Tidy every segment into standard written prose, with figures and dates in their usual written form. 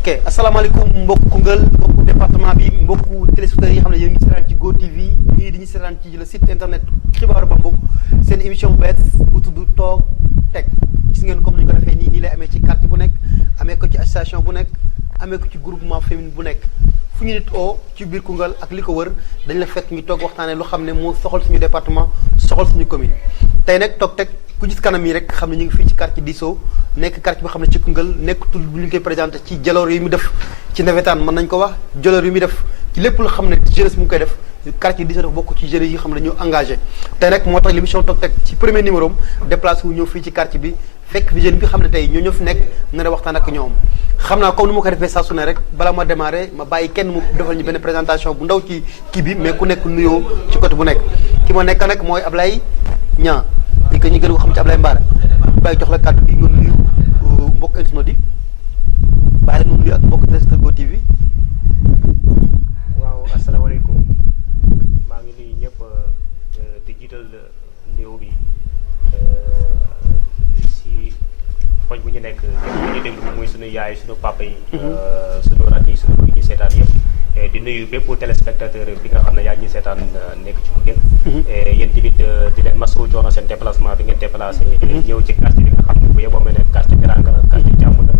ok asalaamaaleykum mbokku Koungheul mbokku département bi mbokku téléspectateurs yi xam ne yéen ngi seetaan ci Go TV ñii di ñu seetaan ci le site internet xibaaru Bambouck seen émission bu bees bu tudd toog teg gis ngeen comme ni ñu ko defee nii lay amee ci quartier bu nekk amee ko ci association bu nekk amee ko ci groupement féminin bu nekk fu ñu nit oo ci biir Koungheul ak li ko wër dañ la fekk ñu toog waxtaanee lu xam ne moo soxal suñu département soxal suñu commune tey nag toog teg ku gis kanam yi rek xam ne ñu ngi fii ci quartier Disso nekk quartier boo xam ne ci Koungheul nekkatul bu ñu koy présenté ci jaloor yi mu def ci nawetaan mën nañ ko wax jaloor yi mu def ci lépp lu xam ne jeunesse mu ngi koy def quartier Disso dafa bokk ci jeunes yi xam ne dañoo engagé tey nag moo tax l'émission toog teg ci premier numéro am déplacé wu ñëw fii ci quartier bi fekk fi jeune bi xam ne tey ñoo fi nekk nar a waxtaan ak ñoom xam naa comme ni ma ko defee saa su ne rek bala ma démarré ma bàyyi kenn mu defal ñu benn présentation bu ndaw ci kii bi mais ku nekk nuyoo ci côté bu nekk ki ma nekk nag mooy Ablaye Niang ñi ko ñu gën ko xam ci Ablaye Mbara bàyyi jox la kàddu bi nga nuyu mbokk internet yi bàyyi la nga nuyu ak mbokk téléspectateur Go TV. waaw asalaamaaleykum maa ngi nuyu ñëpp di jiital néew bi si poñ bu ñu nekk ñëpp bu ñu déglu muy suñu yaay suñu papa yi suñu rakk yi suñu bëgg ñu seetaan yëpp di nuyu bépp téléspectateur bi nga xam ne yaa ngi ñuy seetaan nekk ci Koungheul yéen tamit di leen masawu coono seen déplacement bi ngeen déplacé ñëw ci quartier bi nga xam ne bu yeboo mel ne quartier Teranga la quartier jàmm la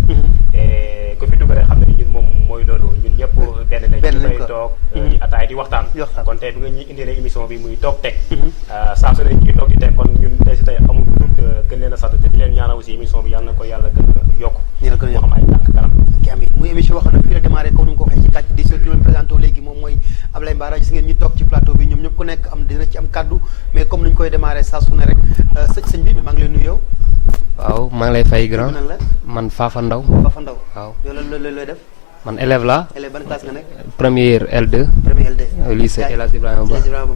ku fi dugg rek xam ne ñun moom mooy loolu ñun ñëpp benn lañ ñu fay toog di ataay di waxtaan kon tey bi nga ñuy indilee émission bi muy toog teg saa su ne ñuy toog di teg kon ñun tey si tey amul lu dul gën leen a sant te di leen ñaanal aussi émission bi yàlla na ko yàlla gën a yokk moo xam ay tànk kanam muy émission boo xam ne fii la démarré comme ni nga ko waxee ci quartier Disso ki leen présenté léegi moom mooy Ablaye Mbara gis ngeen ñu toog ci plateau bi ñoom ñëpp ku nekk am dina ci am kaddu mais comme ni ñu koy démarré saa su ne rek sëñ bi maa ngi lay nuyu yow. waaw maa ngi lay fay grand nan la man Fafa Ndaw. Fafa Ndaw waaw yow looy def. man élève la élève ban classe nga nekk. première L2. première L2. lycée El Hadj Ibrahima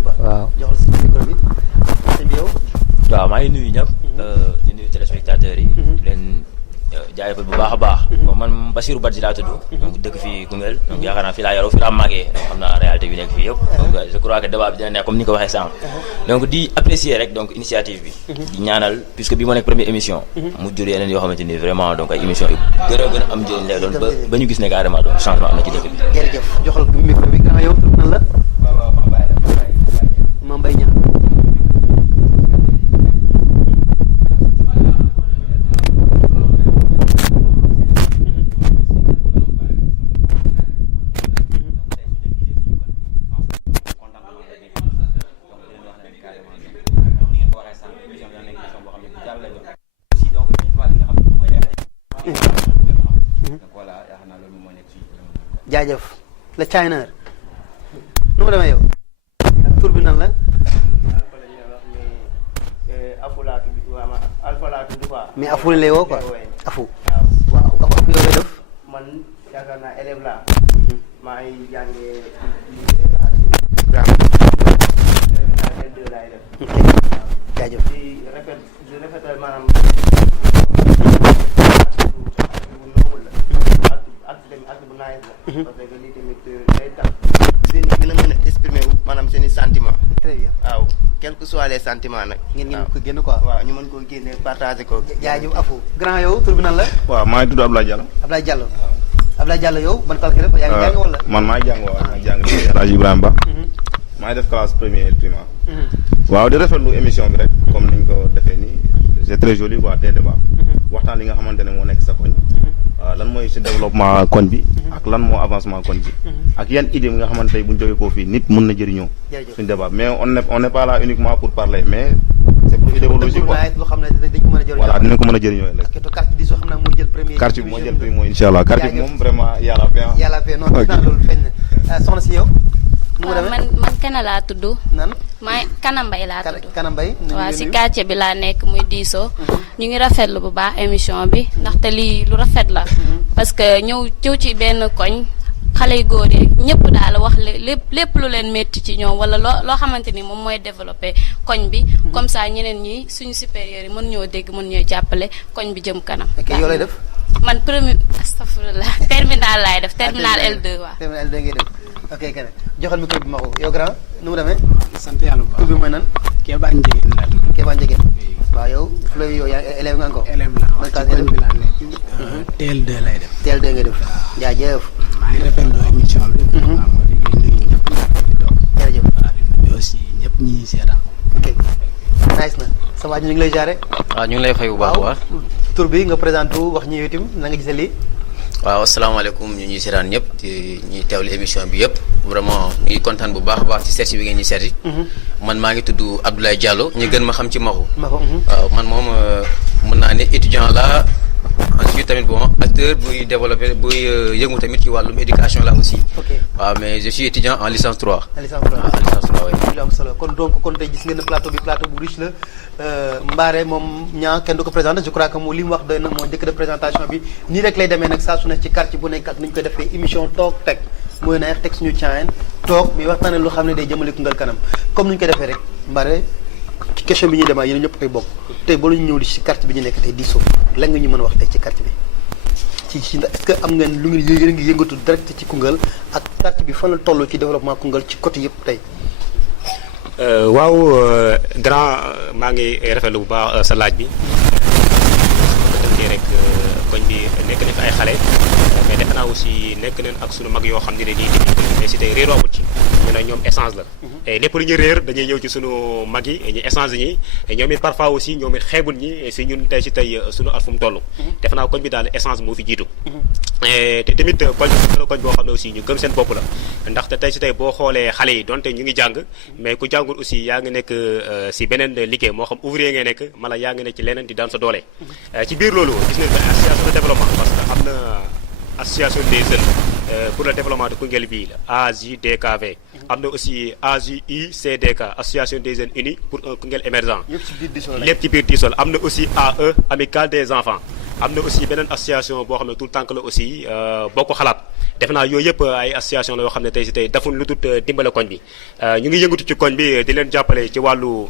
Ba. waaw jox la si micro bi sëñ bi yow. waaw maa ngi nuyu ñëpp. di nuyu téléspectateurs yi. di leen jaajëfal bu baax a baax. bon man Bassirou Badji laa tudd. donc dëkk fii Koungheul. donc yaakaar naa fii laa yoroo fii laa màggee donc xam naa réalité bi nekk fii yëpp. donc je crois que débat bi dina nekk comme ni ko waxee sànq. donc di apprécier rek donc initiative bi. di ñaanal puisque bi moo nekk première émission. mu jur yeneen yoo xamante ni vraiment donc ay émission yu gën a am njëriñ lay doon ba ñu gis ne carrément donc changement am na ci dëkk bi. jërëjëf joxal micro bi grand yow nan la. waaw Mame Mbaye Niang. jaajëf la China nu mu demee yow tur bi nan la. mais afu lay woo quoi afu. waaw afu yow lay def. man yaakaar naa élève laa. maa ngi jàngee jaajëf di rafetal maanaam acte bu naaj la. parce que lii tamit day tax seen gën a mën a exprimer wu maanaam seen i sentiment. très bien waaw quel que soit les sentiments nag. ngeen ko génn quoi. waaw ñu mën koo génne partager ko. jaajëf afu grand yow tur bi nan la. waaw maa ngi tudd Abdoulaye Diallo. Abdoulaye Diallo. Abdoulaye Diallo yow ban classe nga def yaa ngi jàng wala. man maa ngi jàng waaw maa ngi jàng lycée El Hadj Ibrahima Ba. maa ngi def classe première et primaire. waaw di rafetlu émission bi rek comme niñ ko defee nii c'est très joli quoi tey débat. waxtaan li nga xamante ne moo nekk sa koñ. lan mooy si développement koñ bi. ak lan moo avancement koñ bi. ak yan idée bi nga xamante ne bu ñu jógee koo fii nit mën na jëriñoo. suñu débat mais on n'est pas là uniquement pour parler mais c'est pour idéologie quoi. voilà dinañ ko mën a jëriñoo ëllëg. quartier Disso xam naa mooy jël premier. quartier bi mooy jël premier mooy incha allah quartier bi moom vraiment yàlla paix. yàlla paix noonu gis naa loolu feeñ na soxna si yow. waaw man Kana laa tudd. nan maa Kana Mbaye laa tudd. Kana Mbaye. waaw si quartier bi laa nekk muy Disso. ñu ngi rafetlu bu baax émission bi ndaxte lii lu rafet la. parce que ñëw ci benn koñ xale yu góor yi ñëpp daal wax lépp lu leen métti ci ñoom wala loo xamante ni moom mooy développé koñ bi. comme ça ñeneen ñi suñu supérieurs yi mën ñoo dégg mën ñoo jàppale koñ bi jëm kanam. ok yow lay def. man premier astafurlah terminal laay def terminal L2 waaw. terminal L2 ngay def ok kenn joxal micro bi ma ko yow grand nu mu demee. sant yàlla bu baax tur bi mooy nan. Kéba Njegéen laa tudd. Kéba Njegéen. waaw yow fu lay yow yaa élève nga encore. élève la waaw ci koñ bi laa nekk. TL2 lay def. TL2 nga def. jaajëf. maa ngi rafetlu émission bi. waaw moo di nuyu ñëpp ñaar di doon. jërëjëf. waaw aussi ñëpp ñi seetaan. ok nice na ça va ñu ngi lay jaare. waaw ñu ngi lay fay bu baax waaw tur bi nga présenté wax ñu itam na nga gisee lii. waaw asalaamaaleykum ñu ñuy seetaan ñëpp di ñuy teewlu émission bi yëpp vraiment ñu ngi kontaan bu baax a baax ci seeti bi ngeen ñuy seeti. man maa ngi tudd Abdoulaye Diallo ñu gën ma xam ci Maxu. waaw man moom mën naa ne étudiant la ensuite tamit bon acteur buy développé buy yëngu tamit ci wàllum éducation la aussi. waaw mais je suis étudiant en licence 3. en licence 3 en licence 3 oui. lu am solo kon donc kon tey gis ngeen ne plateau bi plateau bu riche la Mbaré moom ñaa kenn du ko présenté je crois que moom li mu wax doy na moo njëkk de présentation bi nii rek lay demee nag saa su ne ci quartier bu nekk ak ni ñu koy defee émission toog teg mooy neex teg suñu caayan toog mais waxtaanee lu xam ne day jëmale Koungheul kanam comme ni ñu koy defee rek Mbaré ci question bi ñuy demaat yéen ñëpp koy bokk tey ba lu ñu ñëw di ci quartier bi ñu nekk tey diisoo lan nga ñu mën a wax tey ci quartier bi ci est-ce que am ngeen lu ngeen yéen a ngi yëngatu direct ci Koungheul ak quartier bi fan la toll ci développement Koungheul ci côté yëpp tey. waaw grand maa ngi rafetlu bu baax sa laaj bi rek koñ bi nekk nañ fi ay xale mais defe naa aussi nekk nañ ak sunu mag yoo xam ne nii mais si tey réeroo amut ci ñu ne ñoom essence la et lépp lu ñu réer dañuy ñëw ci sunu mag yi ñu essence ñi ñoom it parfois aussi ñoom it xeebul ñi si ñun tey si tey sunu at fu mu toll defe naa koñ bi daal essence moo fi jiitu te tamit koñ boo xam ne aussi ñu gëm seen bopp la ndaxte tey si tey boo xoolee xale yi donte ñu ngi jàng mais ku jàngul aussi yaa ngi nekk si beneen liggéey moo xam ouvrier ngay nekk mala yaa ngi nekk ci leneen di daan sa doole ci biir loolu gis nañ ko association de développement parce que am na association des jeunes pour le développement de Koungheul bii la AJDKV am na aussi AJUCDK association des jeunes unis pour un Koungheul émergent lépp ci biir diisol am na aussi AE amicale des enfants am na aussi beneen association boo xam ne tout le temps que la aussi boo ko xalaat def naa yooyu yëpp ay association la yoo xam ne tey si tey defuñ lu tut dimbale koñ bi ñu ngi yëngatu ci koñ bi di leen jàppale ci wàllu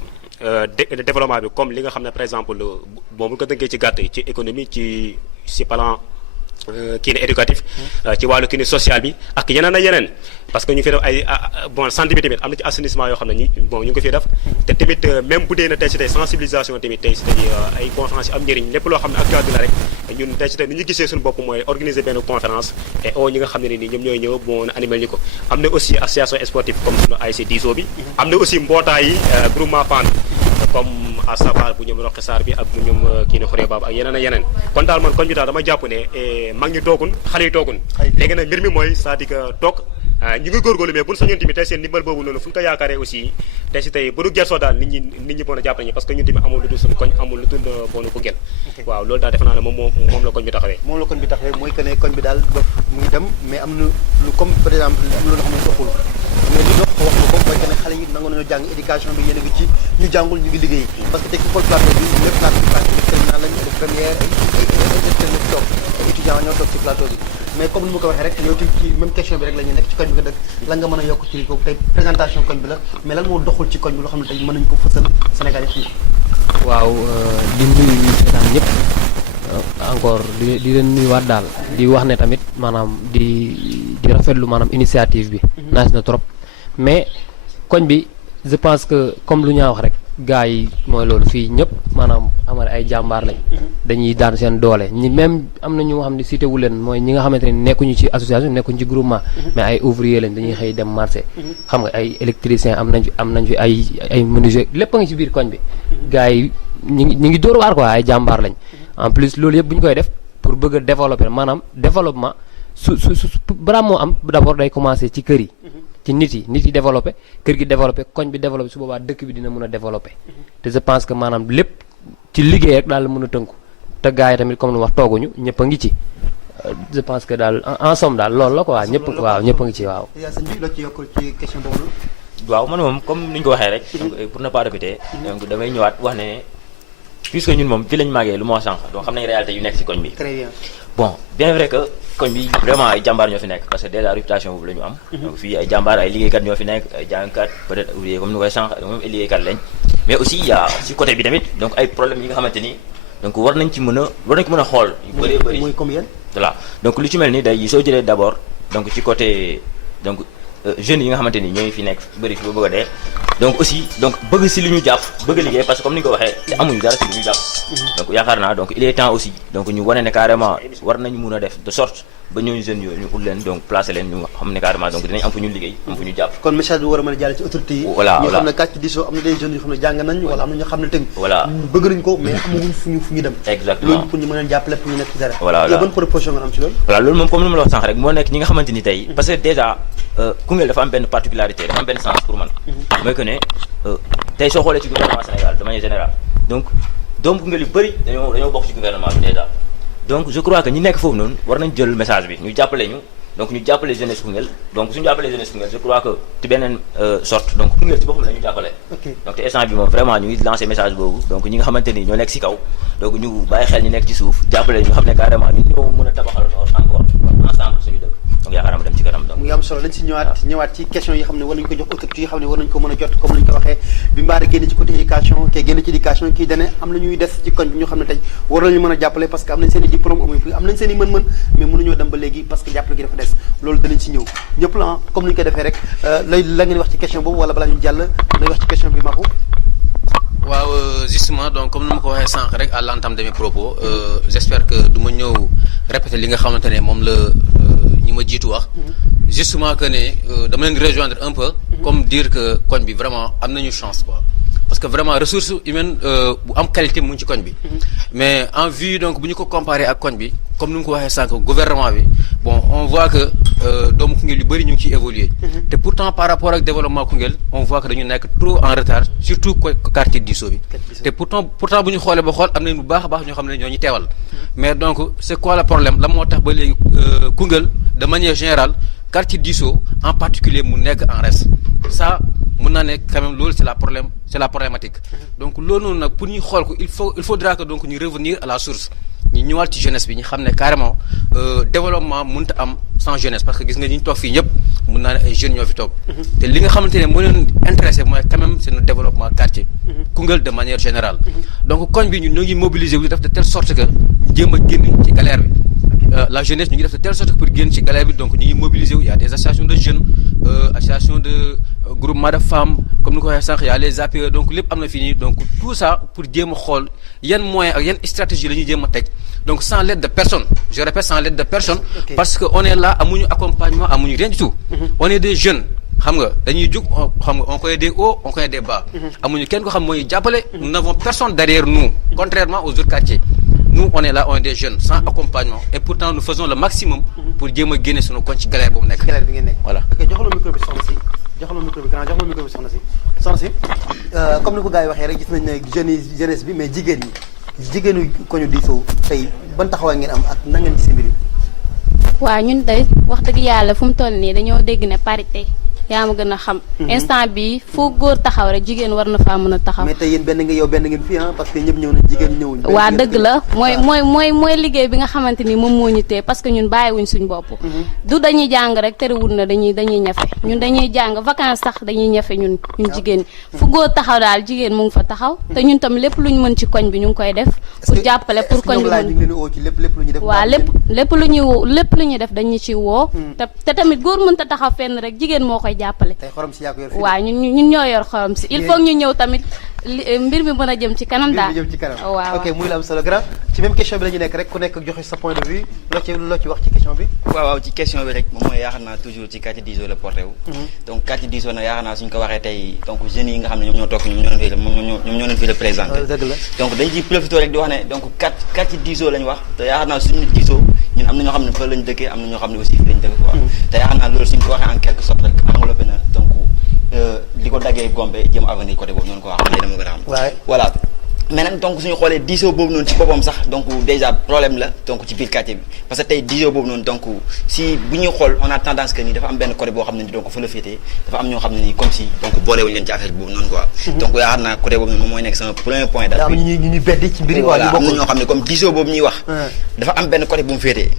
développement bi comme li nga xam ne par exemple bon bu ko dënkee ci gàtt ci économie ci plan kii ne éducatif ci wàllu kii ne social bi ak yeneen ak yeneen parce que ñu fi def ay bon santé bi tamit am na ci assainissement yoo xam ne ñu ngi ko fi def te tamit même bu dee na tey si tey sensibilisation tamit tey si tey ay conférence yu am njëriñ lépp loo xam ne actualité la rek ñun tey si tey ni ñu gisee suñu bopp mooy organiser benn conférence et ñi nga xam ne nii ñoom ñooy ñëw bon animel ñi ko am na aussi association sportive comme suñu ASC Diso bi am na aussi mbootaay yi groupement fan comme à savoir bu ñoom Roqe Sarr bi ak bu ñoom kii ne Xoree Baaba ak yeneen ak yeneen kon daal man koñ bi daal dama jàpp ne mag ñi toogun xale yi toogun léegi nag mbir mi mooy c'est-à-dire que toog ñu ngi góorgóorlu mais buñu sañoon tamit tey seen ndimbal boobu noonu fu ñu ko yaakaaree aussi tey si tey bu du gersoo daal nit ñi mën a jàpp nañu parce que ñun tamit amul lu dul suñu koñ amul lu dul boonu Koungheul waaw loolu daal defe naa ne moom la koñ bi taxawee moom la koñ bi taxawee mooy que ne koñ bi daal dof mu ngi dem mais am na lu comme par exemple am na loo xam ne doxul mais li dox wax nga ko mooy que ne xale yi nangu nañoo jàng éducation bi yéen a ngi ci ñu jàngul ñu ngi liggéey parce que tey ku xool plateau bi lépp plateau bi terminal lañ de première ay toog ay étudiants ñoo toog ci plateau bi mais comme ni ma ko waxee rek yow ci même question bi rek la ñuy nekk ci koñ bi nga dëkk lan nga mën a yokk ci li ko tey présentation koñ bi la mais lan moo doxul ci koñ bi loo xam ne tey mën nañu ko fësal Sénégal yi waaw di nuyu ñu seetaan ñëpp encore di leen nuyuwaat daal di wax ne tamit maanaam di rafetlu maanaam initiative bi naaj na trop mais koñ bi je pense que comme lu ñaa wax rek gars yi mooy loolu fii ñëpp maanaam amal ay jàmbaar lañ dañuy daan seen doole ñi même am na ñu nga xam ne cité wu leen mooy ñi nga xamante ne nekkuñu ci association nekkuñu ci groupement mais ay ouvrier lañ dañuy xëy dem marché xam nga ay électricien am nañ fi ay menuisier lépp a ngi ci biir koñ bi gars yi ñu ngi dóor waar quoi ay jàmbaar lañ en plus loolu yëpp bu ñu koy def pour bëgg a développer maanaam développement su balaa moo am d'abord day commencer ci kër yi ci nit yi développé kër gi développé koñ bi développé su boobaa dëkk bi dina mën a développé te je pense que maanaam lépp ci liggéey rek daal la mën a tënku te gars yi tamit comme nu wax tooguñu ñëpp a ngi ci je pense que daal en somme daal loolu la quoi ñëpp a ngi ci waaw. waaw man moom comme ni ñu ko waxee rek. donc pour ne pas répéter. donc damay ñëwaat wax ne puisque ñun moom fii lañ màggee lu ma wax sànq donc xam nañ réalité yu nekk ci koñ bi. très bien bon bien vrai que koñ bi vraiment ay jàmbaar ñoo fi nekk parce que déjà réputation boobu la ñu am. donc fii ay jàmbaar ay liggéeykat ñoo fi nekk ay jàngkat peut-être ouvrier comme ni koy sànq moom ay liggéeykat lañ mais aussi y a ci côté bi tamit donc ay problèmes yi nga xamante ni donc war nañ ko mën a xool. yu bëree bëri mooy combien. voilà donc lu ci mel ni day soo jëlee d'abord donc ci côté donc jeunes yi nga xamante ni ñooy fi nekk bëri fi ba bëgg a dee donc aussi donc bëgg si li ñu jàpp bëgg liggéey parce que comme ni nga ko waxee te amuñu dara si li ñu jàpp donc yaakaar naa donc il est temps aussi donc ñu wane ne carrément war nañu mun a def de sorte ba ñooñu jeunes yooyu ñu ut leen donc placé leen ñu xam ne carrément donc dinañ am fu ñu liggéey am fu ñu jàpp kon message bi war a mën a jàll ci autorité yi voilà ñu xam ne quartier diisoo am na des jeunes yoo xam ne jàng nañ wala am na ñoo xam ne tamit voilà bëgg nañ ko mais amuñu fu ñu dem exactement loolu pour ñu mën a jàppale pour ñu nekk ci dara voilà yow ban proposition nga am ci loolu voilà loolu moom comme ni ma la wax sànq rek moo nekk ñi nga xamante ni tey parce que déjà Koungheul dafa am benn particularité dafa am benn sens pour man mooy que ne tey soo xoolee ci gouvernement Sénégal de manière générale donc doomu Koungheul yu bëri dañoo bokk ci gouvernement bi déjà donc je crois que ñi nekk foofu noonu war nañ jël message bi ñu jàppale ñu donc ñu jàppale jeunesse Koungheul donc suñu jàppalee jeunesse Koungheul je crois que ci beneen sorte donc Koungheul ci boppam la ñu jàppale donc te instant bi moom vraiment ñu ngi lancé message boobu donc ñi nga xamante ni ñoo nekk ci kaw donc ñu bàyyi xel ñi nekk ci suuf jàppale ñu xam ne carrément ñun ñoo mën a tabaxal encore ensemble suñu dëkk donc yaakaar naa ma dem ci kanam donc mu ngi am solo dañ si ñëwaat ci question yi xam ne war nañu ko jox autorité yi xam ne war nañu ko mën a jot comme nañu ko waxee bi mbaari génn ci côté éducation kii génn ci éducation kii dane am na ñuy des ci koñ bi ñu xam ne tey war nañu mën a jàppale parce que am nañ seen i diplôme am nañ seen i mën-mën mais mënuñoo dem ba léegi parce que jàppale gi dafa des loolu danañ si ñëw ñëpp la comme ni ñu ko defee rek la ngeen wax ci question boobu wala balaa ñu jàll lay wax ci question bi Makhou waaw justement donc comme ni ma ko waxee sànq rek à l'entame de mes propos j'espère que du ma ñëw répéter li nga xamante ne moom la ñi ma jiitu wax justement que ne dama leen rejoindre un peu comme dire que koñ bi vraiment am nañu chance quoi parce que vraiment ressources humaines bu am qualité mu ngi ci koñ bi mais en vue donc bu ñu ko comparer ak koñ bi comme ni mu ko waxee sànq gouvernement bi bon on voit que doomu Koungheul yu bëri ñu ngi ciy évoluer te pourtant par rapport ak développement Koungheul on voit que dañu nekk trop en retard surtout quartier diisoo bi te pourtant bu ñu xoolee ba xool am nañu bu baax a baax ñoo xam ne ñoo ñu teewal mais donc c'est quoi le problème la moo tax ba léegi Koungheul de manière générale quartier diisoo en particulier mu nekk en reste ça mën naa ne quand même loolu c'est la problématique donc loolu noonu nag pour ñu xool ko il faudra que donc ñu revenir à la source ñu ñëwaat ci jeunesse bi ñu xam ne carrément développement mënut a am sans jeunesse parce que gis nga ñu toog fii ñëpp mën naa ne ay jeunes ñoo fi toog te li nga xamante ne moo leen intéressé mooy quand même c'est le développement quartier Koungheul de manière générale donc koñ bi ñun ñoo ngi mobiliser wu def de telle sorte que ñu jéem a génn ci galère bi la jeunesse ñu ngi def de telle sorte que pour génn ci galère bi donc ñu ngi mobiliser wu il y a des associations de jeunes associations de groupement de femmes comme ni ko waxee sànq y a les APE donc lépp am na fii nii donc tout ça pour jéem a xool yan moyens ak yan stratégie la ñuy jéem a teg donc sans l'aide de personne je répète sans l'aide de personne parce que on est là amuñu accompagnement amuñu rien du tout on est des jeunes xam nga dañuy jug xam nga on connaît des hauts on connaît des bas amuñu kenn ko xam mooy jàppale nous n'avons personne derrière nous contrairement aux autres quartiers nous on est là on est des jeunes sans accompagnement et pourtant nous faisons le maximum pour jéem a génne suñu koñ ci galère boobu nekk galère bi ngeen nekk voilà ok joxal ma micro bi soxna si joxal ma micro bi grand joxal ma micro bi soxna si comme ni ko gars yi waxee rek gis nañ ne jeunesse bi mais jigéenu koñu diisoo tey ban taxawaay ngeen am ak na ngeen gisee mbir yi waaw ñun tey wax dëgg yàlla fu mu toll nii dañoo dégg ne parité yaa ma gën a xam instant bi foo góor taxaw rek jigéen war na faa mën a taxaw mais tey yéen benn ngeen fii parce que ñëpp ñëw na jigéen ñëwuñ waa dëgg la mooy liggéey bi nga xamante ni moom moo ñu tee parce que ñun bàyyiwuñ suñ bopp du dañuy jàng rek terewul na dañuy ñafe ñun dañuy jàng vacances sax dañuy ñafe ñun jigéen ñi fu góor taxaw daal jigéen mu ngi fa taxaw te ñun tam lépp luñ mën ci koñ bi ñu ngi koy def pour jàppale pour koñ bi waaw lépp lu ñuy def dañu ci woo te tamit góor mënta taxaw fenn rek jigéen moo koy jàppale waaw ñun ñoo yor xorom si il faut ñu ñëw tamit mbir mi mën a jëm ci kanam daal waaw ok muy la am solo grand ci même question bi la ñu nekk rek ku nekk joxe sa point de vue loo ci wax ci question bi waaw ci question bi rek moom mooy yaakaar naa toujours ci quartier diisoo la porté wu donc quartier diisoo nag yaakaar naa suñu ko waxee tey donc jeunes yi nga xam ne ñoom ñoo toog ñoom ñoo leen fi représenté donc dañ ciy profité rek di wax ne donc quartier diisoo lañ wax te yaakaar naa suñu diisoo ñun am na ñoo xam ne fa lañ dëkkee am na ñoo xam ne aussi fi lañ dëkk quoi te yaakaar naa loolu suñu ko waxee en quelque sorte rek englobé na donc li ko daggee Gombe jëm avenir côté boobu noonu ko wax xam ne dama gën a xam voilà mais nag donc suñu xoolee diisoo boobu noonu ci boppam sax donc déjà problème la donc ci biir quartier bi parce que tey diisoo boobu noonu donc si bu ñuy xool on a tendance que ni dafa am benn côté boo xam ne ni donc fa la féetee dafa am ñoo xam ne nii comme si donc boolewuñu leen ci affaire boobu noonu quoi donc yaakaar naa côté boobu noonu moom mooy nekk sama premier point d'appui ñu beddi ci mbiri voilà am na ñoo xam ne comme diisoo boobu ñuy wax dafa am benn côté bu mu féetee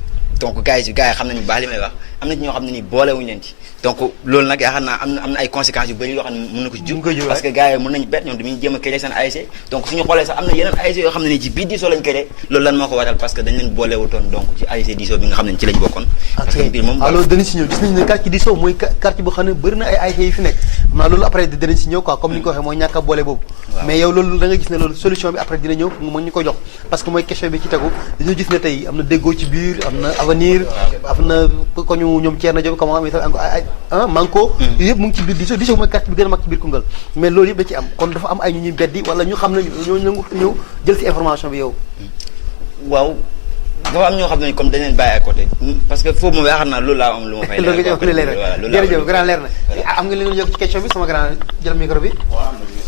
donc gars yi xam nañu baax li may wax am na ci ñoo xam ne nii boolewuñu leen ci donc loolu nag yaakaar naa am na ay conséquences yu bëri yoo xam ne mën na ko ci jur parce que gars yi mën nañu bett ñoom dañuy jéem a créer seen ASC donc suñu xoolee sax am na yeneen ASC yoo xam ne ni ci biir diisoo lañ créé loolu lan moo ko waral parce que dañ leen boolewutoon donc ci ASC diisoo bi nga xam ne ci lañ bokkoon parce que mbir moom alors danañ si ñëw gis nañu ne quartier diisoo mooy quartier boo xam ne bëri na ay ASC yi fi nekk xam naa loolu après danañ si ñëw quoi comme ni ñu ko waxee mooy ñàkk a boole boobu mais yow loolu da nga gis ne loolu solution bi après dina ñëw mën ñu ko jox parce que mooy question bi ci tegu dañoo gis ne tey am na déggoo ci biir am na avenir am na ko ñu ñoom Thierno Diop comment manko yooyu yëpp mu ngi ci biir diisoo mooy quartier bi gën a mag ci biir Koungheul mais loolu yëpp da ci am kon dafa am ay ñu ñuy beddi wala ñu xam ne ñoo ñëw jël si information bi yow waaw dafa am ñoo xam ne comme dañ leen bàyyi à côté parce que foofu moom yaakaar naa loolu laa am lu ma fay jërëjëf grand leer na am nga li nga yokk ci question bi sama grand jël micro bi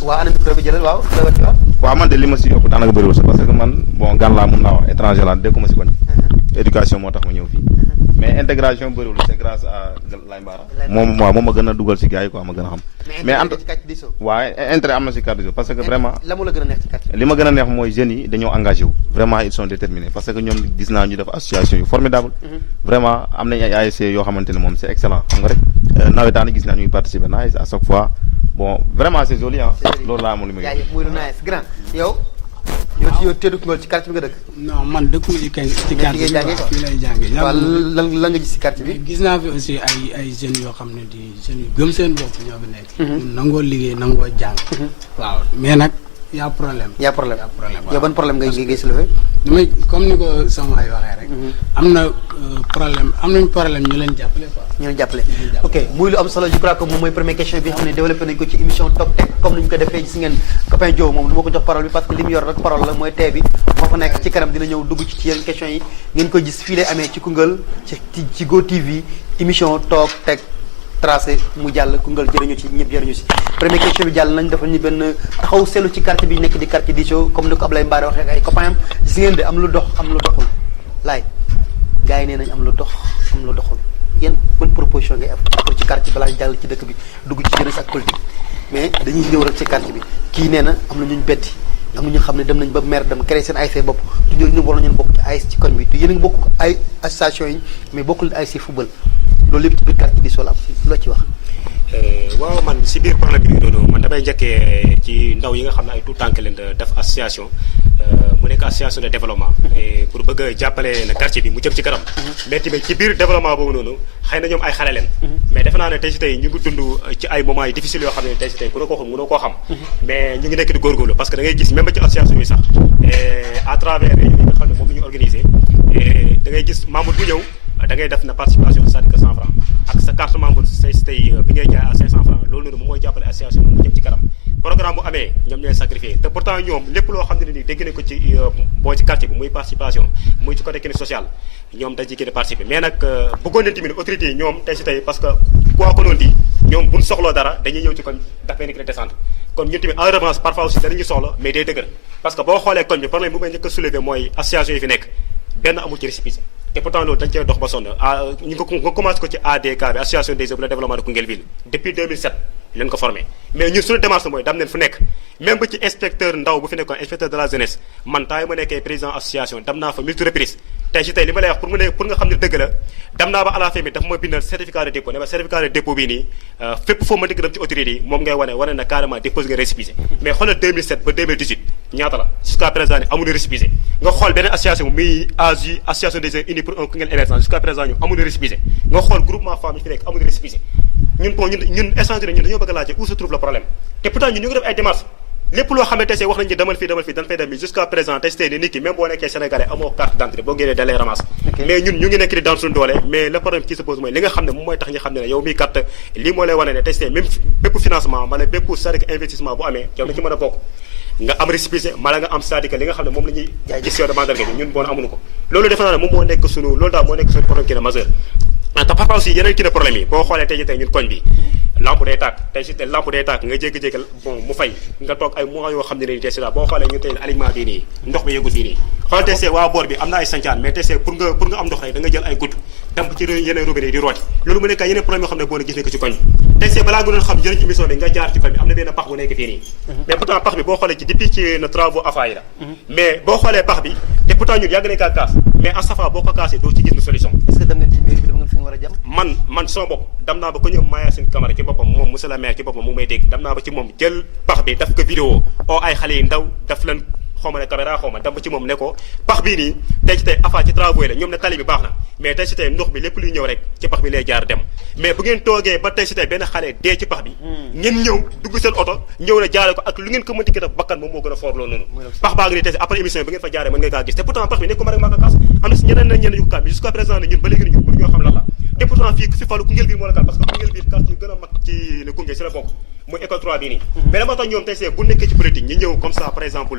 waaw ana micro bi jëlal waaw man de li ma si yokk daanaka bëriwul sax parce que man bon gan laa mun naa wax étranger laa dégguma si koñ éducation moo tax ma ñëw fii mais intégration bëriwul c'est grâce à Laye Mbara moom waaw moom ma gën a dugal si gars yi quoi ma gën a xam mais waaw intérêt am na si quartier parce que vraiment la mu la gën a neex ci quartier li ma gën a neex mooy jeunes yi dañoo engagé wu vraiment ils sont déterminés parce que ñoom gis naa ñu def association yu formidable vraiment am nañ ay ASC yoo xamante ne moom c'est excellent xam nga rek nawetaan gis naa ñuy participer nice à chaque fois bon vraiment c'est joli ah loolu laa amul li ma muy lu nice grand yow teedu Koungheul ci quartier bi nga dëkk non man dëkkuma ci quartier bi fii lay jàngee waaw lan nga gis ci quartier bi gis naa fi aussi ay jeunes yoo xam ne di jeunes yu gëm seen bopp ñoo fi nekk nangoo liggéey nangoo jàng waaw mais nag y'a problème yow ban problème ngay gis lu fi damay comme ni ko sama ay waxee rek am nañ problème ñu leen jàppale ok muy lu am solo je crois que moom mooy première question bi nga xam ne développé nañ ko ci émission Tok Tek comme ni ñu ko defee gis ngeen copain Joe moom du ma ko jox parole bi parce que li mu yor rek parole la mooy tee bi moo fa nekk ci kanam dina ñëw dugg ci yenn question yi ngeen ko gis fii lay amee ci Koungheul ci Go TV émission Tok Tek tracé mu jàll Koungheul jëriñu ci ñëpp jëriñu si première question bi jàll nañ dafa ñu benn taxaw seetlu ci quartier bi nekk di quartier diisoo comme ni ko Ablaye Mbaare waxee ak ay copain am gis ngeen de am lu dox am lu doxul laay gars yi nee nañ am lu dox am lu doxul yéen bonne proposition ngay am pour ci quartier balaa jàll ci dëkk bi dugg ci jeunesse ak politique mais dañuy ñëw rek ci quartier bi kii nee na am na ñuñ beddi am na ñu xam ne dem nañ ba maire dem créer seen ASC bopp te ñooñu war nañu bokk ci ASC ci koñ bi te yéen a ngi bokk ay association yi mais bokkul ASC football loolu yëpp ci biir quartier diisoo la am loo ci wax waaw man si biir problème bi noonu man damay njëkkee ci ndaw yi nga xam ne ay tout tànk leen def association mu nekk association de développement pour bëgg a jàppale na quartier bi mu jëm ci kanam mais tamit ci biir développement boobu noonu xëy na ñoom ay xale leen mais defe naa ne tey si tey ñu ngi dund ci ay moments yi difficiles yoo xam ne tey si tey ku ko xam mënoo koo xam mais ñu ngi nekk di góorgóorlu parce que da ngay gis même ba ci association yi sax à travers yi nga xam ne moom la ñu organisé da ngay gis membre bu ñëw da ngay def na participation c'est-à-dire que 100 francs ak sa carte membre say tey bi ngay jaay à 500 francs loolu noonu moom mooy jàppale association mu jëm ci kanam programme bu amee ñoom ñooy sacrifié te pourtant ñoom lépp loo xam ne nii dégg nañ ko ci boo ci quartier bi muy participation muy ci côté clinique sociale ñoom dañ ci gën a participer mais nag bëggoon nañ tamit autorités yi ñoom tey si tey parce que quoi que noonu di ñoom buñ soxloo dara dañuy ñëw ci koñ daf benn descente kon ñun tamit en revanche parfois aussi danañu soxla mais day dëgër parce que boo xoolee koñ bi problème bu may njëkk a soulever mooy association yi fi nekk benn amul ci récépissé te pourtant loolu dañ cee dox ba sonn ñu nga commencé ko ci ADK bi association des œuvres de développement de Koungheul ville depuis 2007 leen ko formé mais ñun suñu démarche mooy dam neen fu nekk même ba ci inspecteur ndaw bu fi nekkoon inspecteur de la jeunesse man temps yi ma nekkee président association dem naa fa multi reprise tey si tey li ma lay wax pour nga xam ne dëgg la dem naa ba à la fin bi dafa ma bindal certificat de dépôt ne ma certificat de dépôt bii nii fépp foo ma dëgg dem ci autorité yi moom ngay wane na carrément déposé nga récépissé mais xoolal 2007 ba 2018 ñaata la jusqu'à présent ni amuñu récépissé nga xool beneen association muy AJ association des jeunes unis pour un Koungheul émergent jusqu'à présent ñu amuñu récépissé nga xool groupement femmes yi fi nekk amuñu récépissé ñun échanger ñun dañoo bëgg a laajte où se trouve le problème te pourtant ñun ñu ngi def ay démarches lépp loo xam ne tey wax nañu demal fii dañ fay dem jusqu'à présent tey ni nit ki même boo nekkee sénégalais amoo carte d'identité boo génnee da lay ramasse mais ñun ñu ngi nekk di dans suñu doole mais le problème qui se pose mooy li nga xam ne moom mooy tax ñu xam ne yow miy carte lii moo lay wane ne tey même bépp financement wala bépp c'est-à-dire investissement bu amee yow na ci mën a bokk nga am récépissé mala nga am c'est-à-dire que li nga xam ne moom la ñuy gestion de mandarga bi ñun boon amuñu ko loolu defe naa ne moom moo nekk suñu loolu daal moo nekk suñu problème qui est majeur te parfois aussi yeneen kii ne problème yi boo xoolee tey ñun koñ bi lampe day tàkk tey si te lampe day tàkk nga jékki-jékki bon mu fay nga toog ay mois yoo xam ne nii tey si daal boo xoolee ñun tey alignement bii nii ndox bi yëgul fii nii xool tey see waa boor bi am na ay sancaan mais tey see pour nga am ndox rek da nga jël ay goutte dem ci yeneen robinet di rooti loolu mu nekk ay yeneen problème yoo xam ne boo ne gis nañ ko ci koñ bi tey see balaa nga doon xam jëriñ émission bi nga jaar ci koñ bi am na benn pax bu nekk fii nii mais pourtant pax bi boo xoolee ci depuis ci na travaux affaires yi la mais boo xoolee pax bi te pourtant ñun yàgg nañ kaa kaas mais à chaque fois boo ko kaasee doo ci gis solution. est-ce que dem ngeen ci mairie bi dem ngeen fi nga war a jëm. man sama bopp dem naa ba ko ñoom Mayacine Camara ci boppam moom monsieur le maire ci boppam mu may dégg dem naa ba ci moom jël pax bi daf ko vidéo oo ay xale yi ndaw daf leen xawma ne caméra xawma dem ba ci moom ne ko pax bii nii tey ci tey afa ci travaux yi la ñoom ne tali bi baax na mais tey si tey ndox bi lépp luy ñëw rek ci pax bi lay jaar dem mais bu ngeen toogee ba tey si tey benn xale dee ci pax bi ngeen ñëw dugg seen oto ñëw na jaare ko ak lu ngeen ko mënti def bakkan moom moo gën a foor loolu noonu pax baa ngi nii tey si après émission bi ngeen fa jaaree mën nga kaa gis te pourtant pax bi nekk ko ma rek maa ko kaas am na si ñeneen yu ko kaas mais jusqu'à présent ñun ba léegi ñun mënuñoo xam lan la te pourtant fii si Fallou Koungheul biir moo la kaas parce que Koungheul biir kaas ñu gën a mag ci le Koungheul si la bokk muy école 3 bii nii mais dama tax ñoom tey see bu nekkee ci politique ñi ñëw comme ça par exemple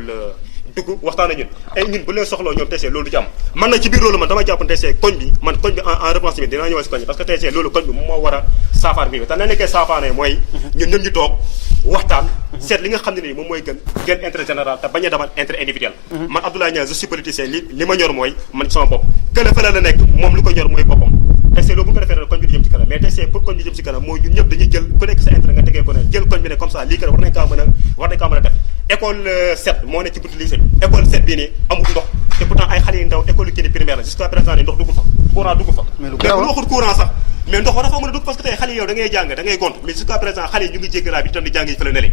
dugg waxtaan ak ñun ay ñun bu leen soxloo ñoom tey see loolu du ci am man na ci biir loolu man dama jàpp tey see koñ bi en réponse bi dinaa ñëwaat si koñ bi parce que tey see loolu koñ bi moo war a saafaan bi te na nekkee saafaane mooy ñun ñëpp ñu toog waxtaan seet li nga xam ne nii moom mooy gën intérêt général te bañ a demal intérêt individuel man Abdoulaye Niang je suis politicien li ma ñor mooy man sama bopp kële fële la nekk moom lu ko ñor mooy boppam tey see loolu bu ñu ko defee rek koñ bi di jëm ci kanam mais tey see pour koñ bi jëm ci kanam mooy ñun ñëpp dañuy jël ku nekk sa intérêt nga tegee ko ne jël koñ bi ne comme ça lii kat war nañ kaa mën a def école 7 moo ne ci buntu lycée bi école 7 bii nii amul ndox te pourtant ay xale yu ndaw école kii primaire la jusqu'à présent ni ndox dugg fa courant dugg fa mais lu waxul courant sax mais ndox war dafa mën a dugg parce que tey xale yi yow da ngay jàng da ngay gont mais jusqu'à présent xale yi ñu ngi jéggi raay bi itam di jàng yi fële nele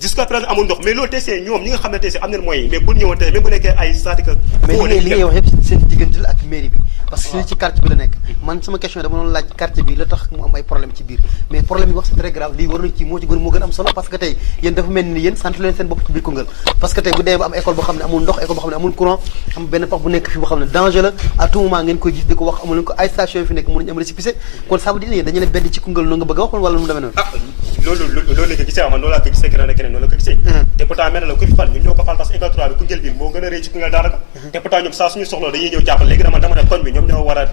jusqu'à présent amul ndox mais loolu tey see ñoom ñi nga xam ne tey see am nañ moyen mais bu ñëwoon tey même bu nekkee ay statique mais li ngay wax yëpp seen diggante la ak mairie bi parce que ci quartier bi la nekk man sama question dama doon laaj quartier bi la tax mu am ay problème ci biir mais problème yi wax c'est très grave lii war na ci moo gën am solo parce que tey yéen dafa mel ni yéen sant leen seen bopp ci biir Koungheul parce que tey bu demee ba am école boo xam ne amul ndox école boo xam ne amul courant am benn pax bu nekk fi boo xam ne danger la à tout moment ngeen koy gis di ko wax amul leen ko ay station yi fi nekk mënuñu am récépissé kon ça veut dire yéen dañu leen bedd ci Koungheul noonu nga bëgg a wax wala mu demee noonu loolu la ko gisee man loolu laa ko gisee keneen ak keneen noonu la ko gisee te pourtant mel na la ko fi fal ñun ñoo ko fal parce que école 3 bi Koungheul bi moo gën a rëy ci Koungheul daanaka te pourtant ñoom saa suñu soxloo dañuy ñëw jàppale léegi dama ne koñ bi ñoom ñoo war a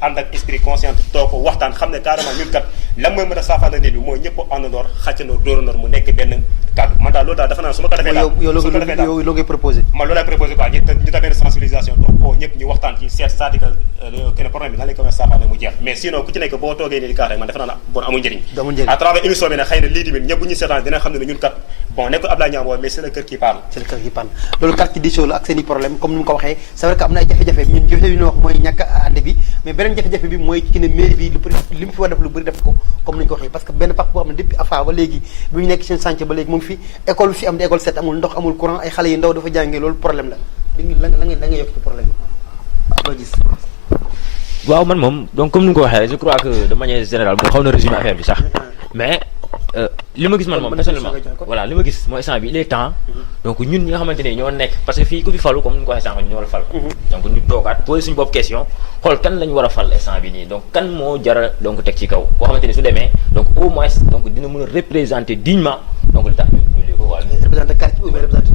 ànd ak esprit conscient toog ko waxtaan xam ne carrément ñun kat lan mooy mën a saafara nit bi mooy ñëpp àndandoor xàccandoor dóorandoor mu nekk benn kàddu man daal loolu daal dafa naa su ma ko defee daal yow loo ngay proposé man loolu laay proposé quoi ñu def benn sensibilisation toog ko ñëpp ñu waxtaan ci seet c'est-à-dire que kenn problème bi nan lañ ko mën a saafara mu jeex mais sinon ku ci nekk boo toogee nii di kaar rek man defe naa bon amul njëriñ à travers émission bi nag xëy na lii tamit ñëpp bu ñu seetaan dina xam ne ñun kat bon nekkul Abdoulaye Niang mais c'est le cœur qui parle c'est le cœur qui parle loolu quartier Diso la ak seen i problème comme ni mu ko waxee c'est vrai que am na ay jafe-jafe ñun jafe-jafe bi ñu wax mooy ñàkk ànd bi mais beneen jafe-jafe bi mooy ci ne mairie bi lu bëri li mu fi war def lu bëri def ko comme ni ñu ko waxee parce que benn pax boo xam ne depuis afa ba léegi bi ñu nekk seen chantier ba léegi mu ngi fi école bi fi am di école 7 amul ndox amul courant ay xale yu ndaw dafa jàngee loolu problème la la nga yokk ci problème bi loo gis waaw man moom donc comme ni nga ko waxee je crois que de manière générale moo xaw na résumé affaire bi sax mais li ma gis man moom personnellement voilà li ma gis mooy instant bi il est temps donc ñun ñi nga xamante ne ñoo nekk parce que fii ku fi falu comme ni nga ko waxee sànq ñoo la fal donc ñu toogaat posé suñu bopp question xool kan lañ war a fal instant bi nii donc kan moo jara donc teg ci kaw koo xamante ne su demee donc au moins donc dina mën a représenter dignement donc li tax ñu lii ko waa représenter quartier ou bien représenter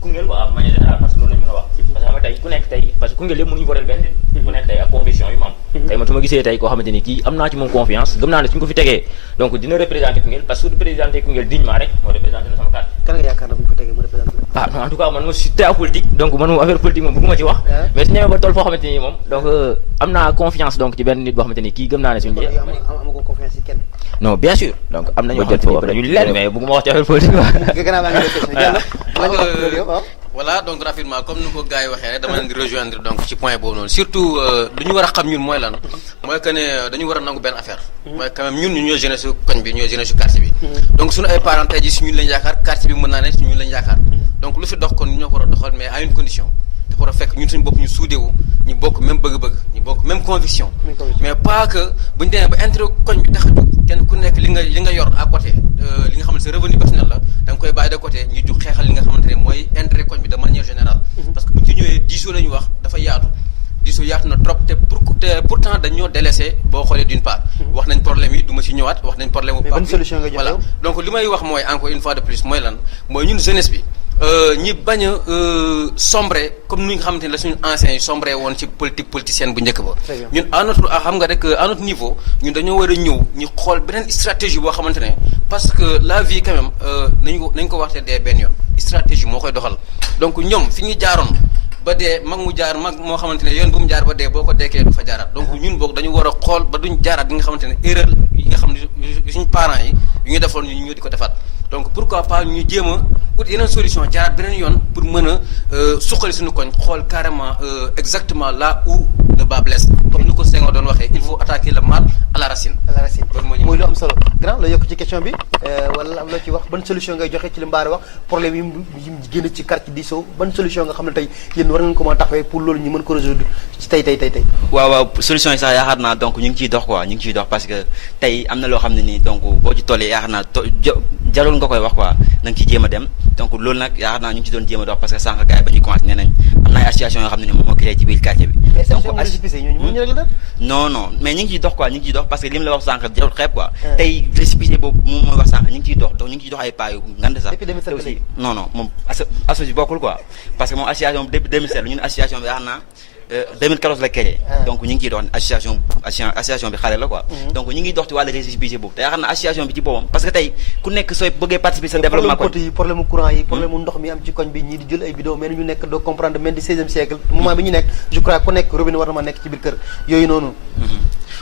Koungheul quoi manière générale parce que loolu lañ mën a wax parce que xam nga tey ku nekk tey parce que Koungheul yëpp mënuñu voter benn nit ku nekk tey ak conviction yu mu am tey man su ma gisee tey koo xamante ni kii am naa ci moom confiance gëm naa ne suñu ko fi tegee donc dina représenter Koungheul parce que su représenter Koungheul dignement rek moo représenter na sama quartier kan nga yaakaar na bu ñu ko tegee mu représenter ah non en tout cas man mo suis très politique donc man moom affaire politique moom bëgguma ci wax mais su ñëwee ba toll foo xamante ni moom donc am naa confiance donc ci benn nit boo xamante ni kii gëm naa ne suñu am ko confiance ci kenn non bien sûr donc am nañu jël foofu ñu leen mais bëgguma wax ci affaire politique voilà donc rapidement comme ni ko gars yi waxee rek dama leen di rejoindre donc ci point boobu noonu surtout lu ñu war a xam ñun mooy lan mooy que ne dañu war a nangu benn affaire mooy quand même ñun ñooy jeunesse su koñ bi ñooy jeunesse su quartier bi donc suñu ay parents tey ji si ñun lañ yaakaar quartier bi mën naa ne si ñun lañ yaakaar donc lu fi dox kon ñoo ko war a doxal mais à une condition dafa war a fekk ñun suñu bopp ñu suudewu ñu bokk même bëgg-bëgg ñu bokk même conviction mais pas que bu ñu demee ba intérêt koñ bi tax a jóg kenn ku nekk li nga yor à côté li nga xam ne sa revenu personnel la da nga koy bàyyi de côté ñu jug xeexal li nga xamante ne mooy intérêt koñ bi de manière générale parce que bu ñu ci ñëwee Diso la ñu wax dafa yaatu Diso yaatu na trop te pourtant dañoo délaissé boo xoolee d'une part wax nañ problème yi du ma ci ñëwaat wax nañ problème bu voilà donc li may wax mooy encore une fois de plus mooy lan mooy ñun jeunesse bi ñi bañ a sombre comme ni nga xamante ne la suñu anciens yi sombre woon ci politicienne bu njëkk ba ñun à notre xam nga rek à notre niveau ñun dañoo war a ñëw ñu xool beneen stratégie boo xamante ne parce que la vie quand même nañ ko waxte dee benn yoon stratégie moo koy doxal donc ñoom fi ñu jaaroon ba dee mag mu jaar mag moo xamante ne yoon bu mu jaar ba dee boo ko dekkee du fa jaaraat donc ñun boog dañu war a xool ba duñ jaaraat bi nga xamante ne erreur yi nga xam ne suñu parents yi yu ñu defoon ñu di ko defaat donc pourquoi pas ñu jéem a ut yeneen solution jaaraat beneen yoon pour mën a suqali suñu koñ xool carrément exactement là où le bas blesse comme ni ko Senghor doon waxee il faut attaquer le mal à la racine. mooy lu am solo grand la yokk ci question bi wala am loo ci wax ban solution ngay joxe ci li Mbaare wax problème yi génn ci quartier diisoo ban solution nga xam ne tey yéen war ngeen ko mën a taxawee pour loolu ñu mën ko résoudre ci tey. waaw solution yi sax yaakaar naa donc ñu ngi ciy dox quoi ñu ngi ciy dox parce que tey am na loo xam ne nii donc boo ci tollee yaakaar naa jarul nga koy wax quoi na nga ciy jéem a dem donc loolu nag yaakaar naa ñu ngi ci doon jéem a dox parce que sànq gars yi ba ñuy commencé nee nañ am na ay association yoo xam ne ni moom moo créé ci biir quartier bi donc non mais ñu ngi ciy dox quoi ñu ngi ciy dox parce que li mu la wax sànq jarul xeeb quoi tey récépissé boobu moom mooy wax sànq ñu ngi ciy dox donc ñu ngi ciy dox ay pas yu ngand sax te aussi non moom association bokkul quoi parce que moom association depuis 2007 ñun association bi yaakaar naa 2014 la créé donc ñu ngi ciy dox association bi xale la quoi donc ñu ngi dox ci wàllu récépissé boobu te yaakaar naa association bi ci boppam parce que tey ku nekk sooy bëggee participer sa développement koñ yi problème courant yi problème ndox mi am ci koñ bi ñii di jël ay bidon mais ñu nekk doo comprendre même du 16e siècle moment bi ñu nekk je crois ku nekk robinet war na ma nekk ci biir kër yooyu noonu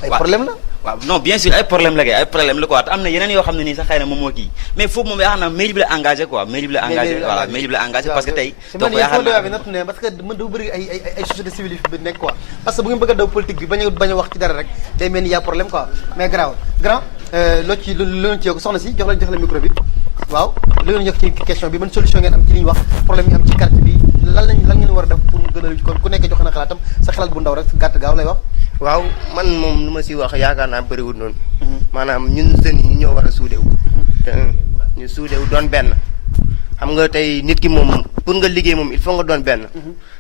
ay problème la waaw non bien sûr ay problème la kay ay problème la quoi te am na yeneen yoo xam ne nii sax xëy na moom moo kii mais foofu moom yaakaar naa mairie bi la engagé quoi mairie bi la engagé voilà mairie bi la engagé parce que tey donc yaakaar naa bi nattu ne parce que man dafa bëri ay société civile yi fi nekk quoi parce que bu ngeen bëgg a daw politique bi bañ a wax ci dara rek day mel ni y'a problème quoi mais grand loo ci ci yokk soxna si jox la micro bi waaw li ngeen yokk ci question bi ban solution ngeen am ci li ñu wax problème yi am ci quartier bi lan ngeen war a def pour gën a kon ku nekk joxe na xalaatam sa xalaat bu ndaw rek gàtt gaaw lay wax waaw man moom lu ma si wax yaakaar naa bëriwul noonu maanaam ñun jeunes yi ñoo war a suudewu te ñu suudewu doon benn xam nga tey nit ki moom pour nga liggéey moom il faut nga doon benn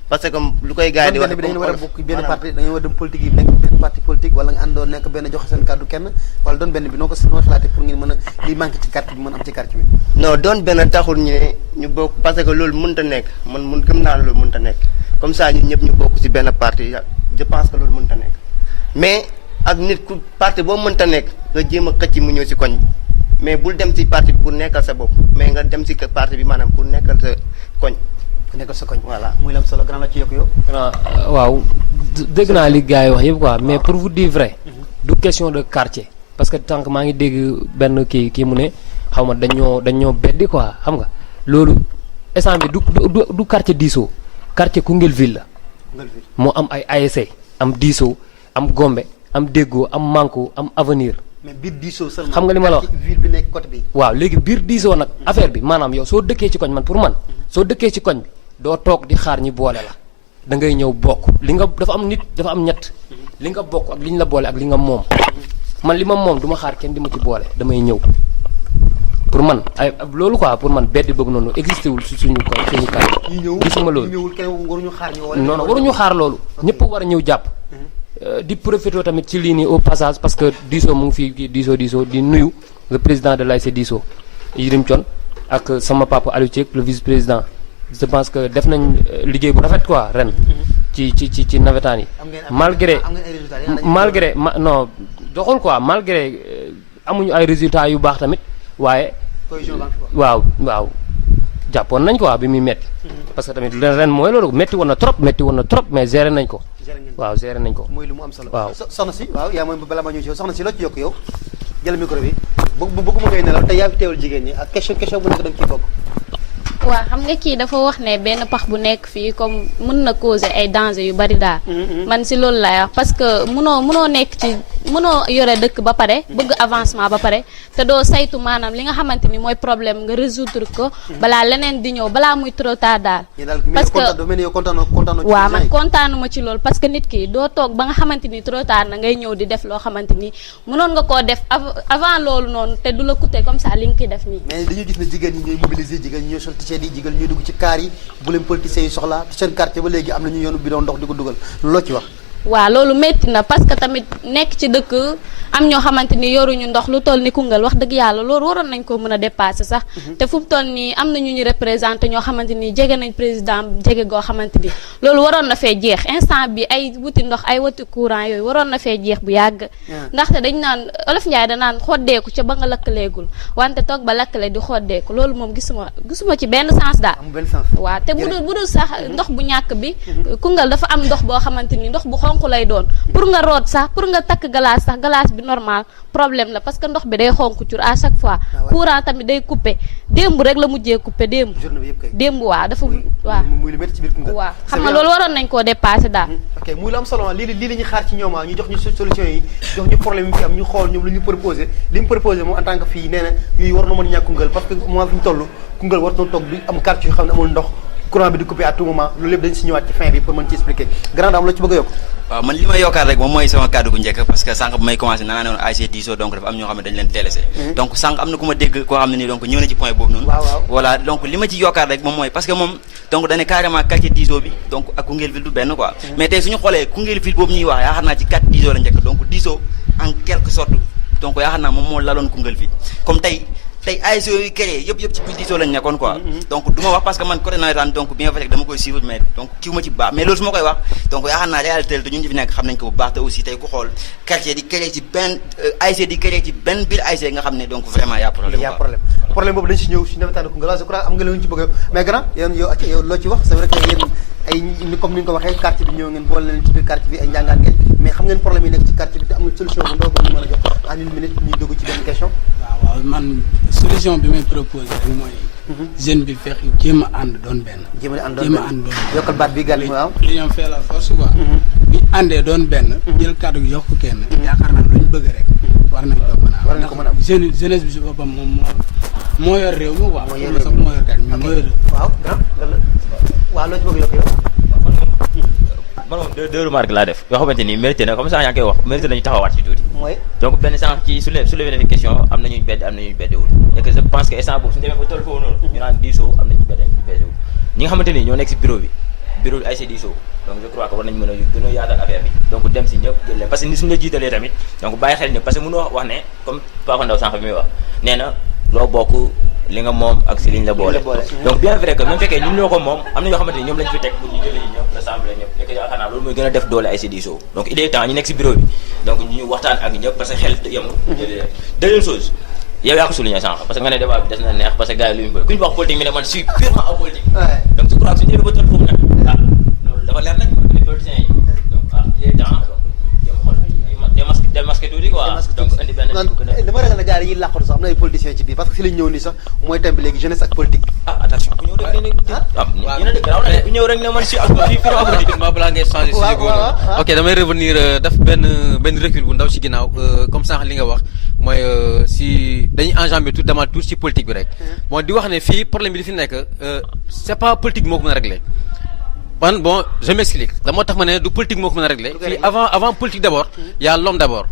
parce que lu koy gars yi di wax bi dañu war a bokk benn parti dañu war a dem politique yi nekk benn parti politique wala nga àndoo nekk benn joxe seen kàddu kenn wala doon benn bi noo xalaatee pour ngeen mën a liy manqué ci quartier bi mën am ci quartier bi non doon benn taxul ñu ne ñu bokk parce que loolu mënut a nekk mun gëm naa loolu mënut a nekk comme ça ñun ñëpp ñu bokk ci benn parti je pense que loolu mënut a nekk mais ak nit ku parti boo mënta nekk nga jéem a xëcc mu ñëw ci koñ mais bul dem ci parti bi pour nekkal sa bopp mais nga dem ci parti bi maanaam pour nekkal sa koñ. nekkal sa koñ voilà muy lam solo grand la ci yokk yow. waaw dégg naa li gars yi wax yëpp quoi mais pour vous dire vrai du question de quartier parce que tant que maa ngi dégg benn kii mu ne xaw ma dañoo beddi quoi xam nga loolu instant bi du quartier diisoo quartier Koungheul ville la moo am ay ASC am diisoo am Gombe am déggoo am manko am avenir. mais biir diisoo seulement xam nga li ma la wax ville bi nekk côté bi. waaw léegi biir diisoo nag affaire bi maanaam yow soo dëkkee ci koñ man pour man soo dëkkee ci koñ bi doo toog di xaar ñi boole la da ngay ñëw bokk li nga dafa am nit dafa am ñett li nga bokk ak li ñu la boole ak li nga moom man li ma moom du ma xaar kenn di ma ci boole damay ñëw pour man ay loolu quoi pour man beddi boobu noonu existé wul suñu kàddu. gisuma loolu ñëwul kenn waruñu xaar ñu wala. non waruñu xaar loolu. ñëpp war a ñëw jàpp. di profité tamit ci lii nii au passage parce que diisoo mu ngi fii diisoo di nuyu le président de l'ASC diisoo Yirim Thion ak sama papa Aliou Thiek le vice président je pense que def nañ liggéey bu rafet quoi ren. ci nawetaan yi. malgré non doxul quoi malgré amuñu ay résultats yu baax tamit waaye. waaw jàppoon nañ quoi bi muy metti parce que tamit ren mooy loolu metti woon na trop mais géré nañ ko. waaw géré nañ ko. mooy lu mu am solo. waaw soxna si waaw yaa mooy bala ma ñëw ci yow soxna si loo ci yokk yow jël micro bi bëgguma ngay nelaw te yaa fi teewal jigéen ñi ak question bu nekk da nga ciy bokk. waaw xam nga kii dafa wax ne benn pax bu nekk fii comme mën na causer ay danger yu bari daal. man si loolu laay wax parce que mënoo yore dëkk ba pare bëgg avancement ba pare te doo saytu maanaam li nga xamante ni mooy problème nga résoudre ko balaa leneen di ñëw balaa muy trop tard daal. parce que waaw man kontaanuma ci loolu parce que nit ki doo toog ba nga xamante ni trop tard na ngay ñëw di def loo xamante ni mënoon nga koo def avant loolu noonu te du la coûter comme ça li nga koy def nii. mais dañuy gis ne jigéen ñi ñooy mobiliser jigéen ñi ñooy sol t-shirt yi jigéen ñuy dugg ci kaar yi bu leen politiciens yi soxla seen quartier ba léegi am na ñu yoonu bidon ndox di ko dugal loo ci wax. waaw loolu métti na parce que tamit nekk ci dëkk am ñoo xamante ni yoruñu ndox lu toll ni Koungheul wax dëgg yàlla loolu waroon nañ ko mën a dépasser sax te fu mu toll nii am na ñu représenté ñoo xamante ni jege nañ président jege goo xamante ni loolu waroon na fee jeex instant bi ay wuti ndox ay wuti courant yooyu waroon na fee jeex bu yàgg ndaxte dañ naan Olof Njaay danaan xoddeeku ca ba nga lakkaleegul wante toog ba lakkale di xoddeeku loolu moom gisuma ci benn sens daal waaw te bu dul sax ndox bu ñàkk bi Koungheul dafa am ndox boo xamante ni ndox bu xonk lay doon pour nga root sax pour nga takk glace sax glace bi normal problème la parce que ndox bi day xonk cur à chaque fois courant tamit day coupé démb rek la mujjee coupé démb waaw dafa waaw muy lu métti ci biir Koungheul waaw xam nga loolu waroon nañ koo dépassé daal ok muy lu am solo lii la ñuy xaar ci ñoom ñu jox ñu solution yi jox ñu problème yi fi am ñu xool ñoom lu ñu proposé li mu proposé moom en tant que fii nee na yooyu war na mën ñàkk Koungheul parce que moment fi ñu toll Koungheul war na toog di am quartier yoo xam ne amul ndox courant bi di coupé à tout moment loolu lépp dañ si ñëwaat ci fin bi pour mën ci expliquer grand dame la ci bëgg a yokk waaw man li may yokkaat rek moom mooy sama kàddu gu njëkk parce que sànq bu may commencé naa ne woon ASC Diso donc dafa am ñoo xam ne dañ leen délaissé donc sànq am na ku ma dégg koo xam ne nii donc ñëw na ci point boobu noonu voilà donc li ma ci yokkaat rek moom mooy parce que moom donc dañ ne carrément quartier Diso bi donc ak Koungheul ville du benn quoi mais tey suñu xoolee Koungheul ville boobu ñuy wax yaakaar naa ci quartier Diso la njëkk donc Diso en quelque sorte donc yaakaar naa moom moo laloon Koungheul ville comme tey ASC yooyu créé yëpp ci biir Diso lañ nekkoon quoi donc du ma wax parce que man côté nawetaan donc bien vrai que dama koy suivre mais donc kiiw ma ci baax mais loolu su ma koy wax donc yaakaar naa réalité la te ñun ñi fi nekk xam nañ ko bu baax te aussi tey ku xool quartier di créé ci benn ASC di créé ci benn biir ASC nga xam ne donc vraiment y a problème boobu dañ si ñëw si nawetaan Koungheul je crois am nga leen ci bëgg mais grand yow loo ci wax c'est vrai que yéen ay comme ni nga ko waxee quartier bi ñëw ngeen boole leen ci biir quartier bi ay njàngaan ngeen mais xam ngeen problème yi nekk ci quartier bi te amul solution bu ndaw bu ñu mën a jox en une minute ñuy dugg ci benn question waaw man solution bi may proposé rek mooy jeune bi fex jéem a ànd doon benn yokkal baat bi gàll waaw l'union fait la force quoi bi àndee doon benn jël kàddu gi yokk kenn yaakaar naa lu ñu bëgg rek war nañ ko mën a am jeunesse bi si boppam moom moo yor réew mi waaw moo yor kat mais moo yor waaw waaw loo ci bëgg yokk yow man moom deux remarques laa def yoo xamante ni mérité na comme ça yaa ngi koy wax mérité nañu taxawaat ci tuuti donc benn sànq ci soulevé na fi question am nañuy bedd am nañuy beddewul et que je pense que instant boobu suñu demee ba toll foofu noonu ñu naan Diso am nañu bedd ñu beddewul ñi nga xamante ni ñoo nekk si bureau bi ASC Diso donc je crois que war nañu mën a gën a yaatal affaire bi donc dem si ñëpp jël leen parce que ni suñu la jiitalee tamit donc bàyyi xel ñëpp parce que mënoo wax ne comme Papa Ndaw sànq bi muy wax nee na loo bokk li nga moom ak si liñ la boole donc bien vrai que même fekkee ñun ñoo ko moom am na ñoo xamante ni ñoom lañ fi teg pour ñu jëlee ñu ñëpp rassemblé ñëpp nekk yaakaar naa loolu mooy gën a def doole ASC Diso donc il est temps ñu nekk si bureau bi donc ñu waxtaan ak ñëpp parce que xel yemul jëlee leen deuxième chose yow yaa ko souligné sànq parce que nga ne débat bi des na neex parce que gars yi lu ñu bëri ku ñu wax politique mi ne man je suis purement apolitique donc je crois que suñu demee ba toll foofu nag loolu dafa leer nañ les politiciens yi donc il est temps démasqué tuuti quoi donc indi benn dama ragal na gars yi làqatu sax am na ay politiciens ci biir parce que si lañ ñëw nii sax mooy thème bi léegi jeunesse ak politique attention ku ñëw rek ku ñëw rek ne man si ak rapidement balaa ngay changer si ok damay revenir def benn recul bu ndaw si ginnaaw comme sànq li nga wax mooy si dañuy enjamber tout demaat tout si politique bi rek bon di wax ne fii problème bi di fi nekk c'est pas politique moo ko mën a régler bon je m'explique la moo tax ma ne du politique moo ko mën a régler fii avant politique d'abord y a l'homme d'abord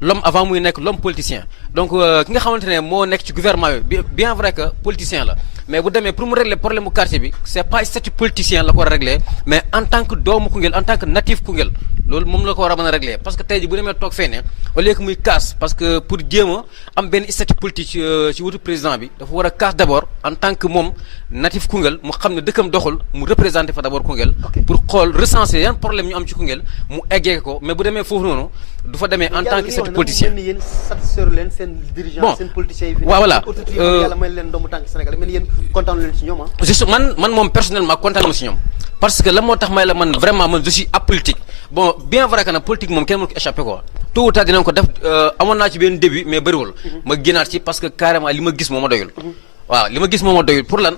l'homme avant muy nekk l'homme politicien donc ki nga xamante ne moo nekk ci gouvernement bi bien vrai que politicien la mais bu demee pour mu régler problème bu quartier bi c'est pas statut politicien la ko war a régler mais en tant que doomu Koungheul en tant que natif Koungheul loolu moom la ko war a mën a régler parce que tey ji bu demee toog fee ne au lieu que muy casse parce que pour jéem a am benn statut politique ci wutu président bi dafa war a casse d'abord en tant que moom natif Koungheul mu xam ne dëkkam doxul mu représenter fa d'abord Koungheul pour xool recenser yan problème ñu am ci Koungheul mu eggee ko mais bu demee foofu noonu du fa demee en tant que statut politicien bon voilà juste man moom personnellement kontaan ma si ñoom parce que la moo tax may la man vraiment man je suis apolitique bon bien vrai que nag politique moom kenn mënu ko échapper quoi tôt ou tard dinañ ko def amoon naa ci benn début mais bëriwul ma génnaat ci parce que carrément li ma gis moo ma doyul waaw li ma gis moo ma doyul pour lan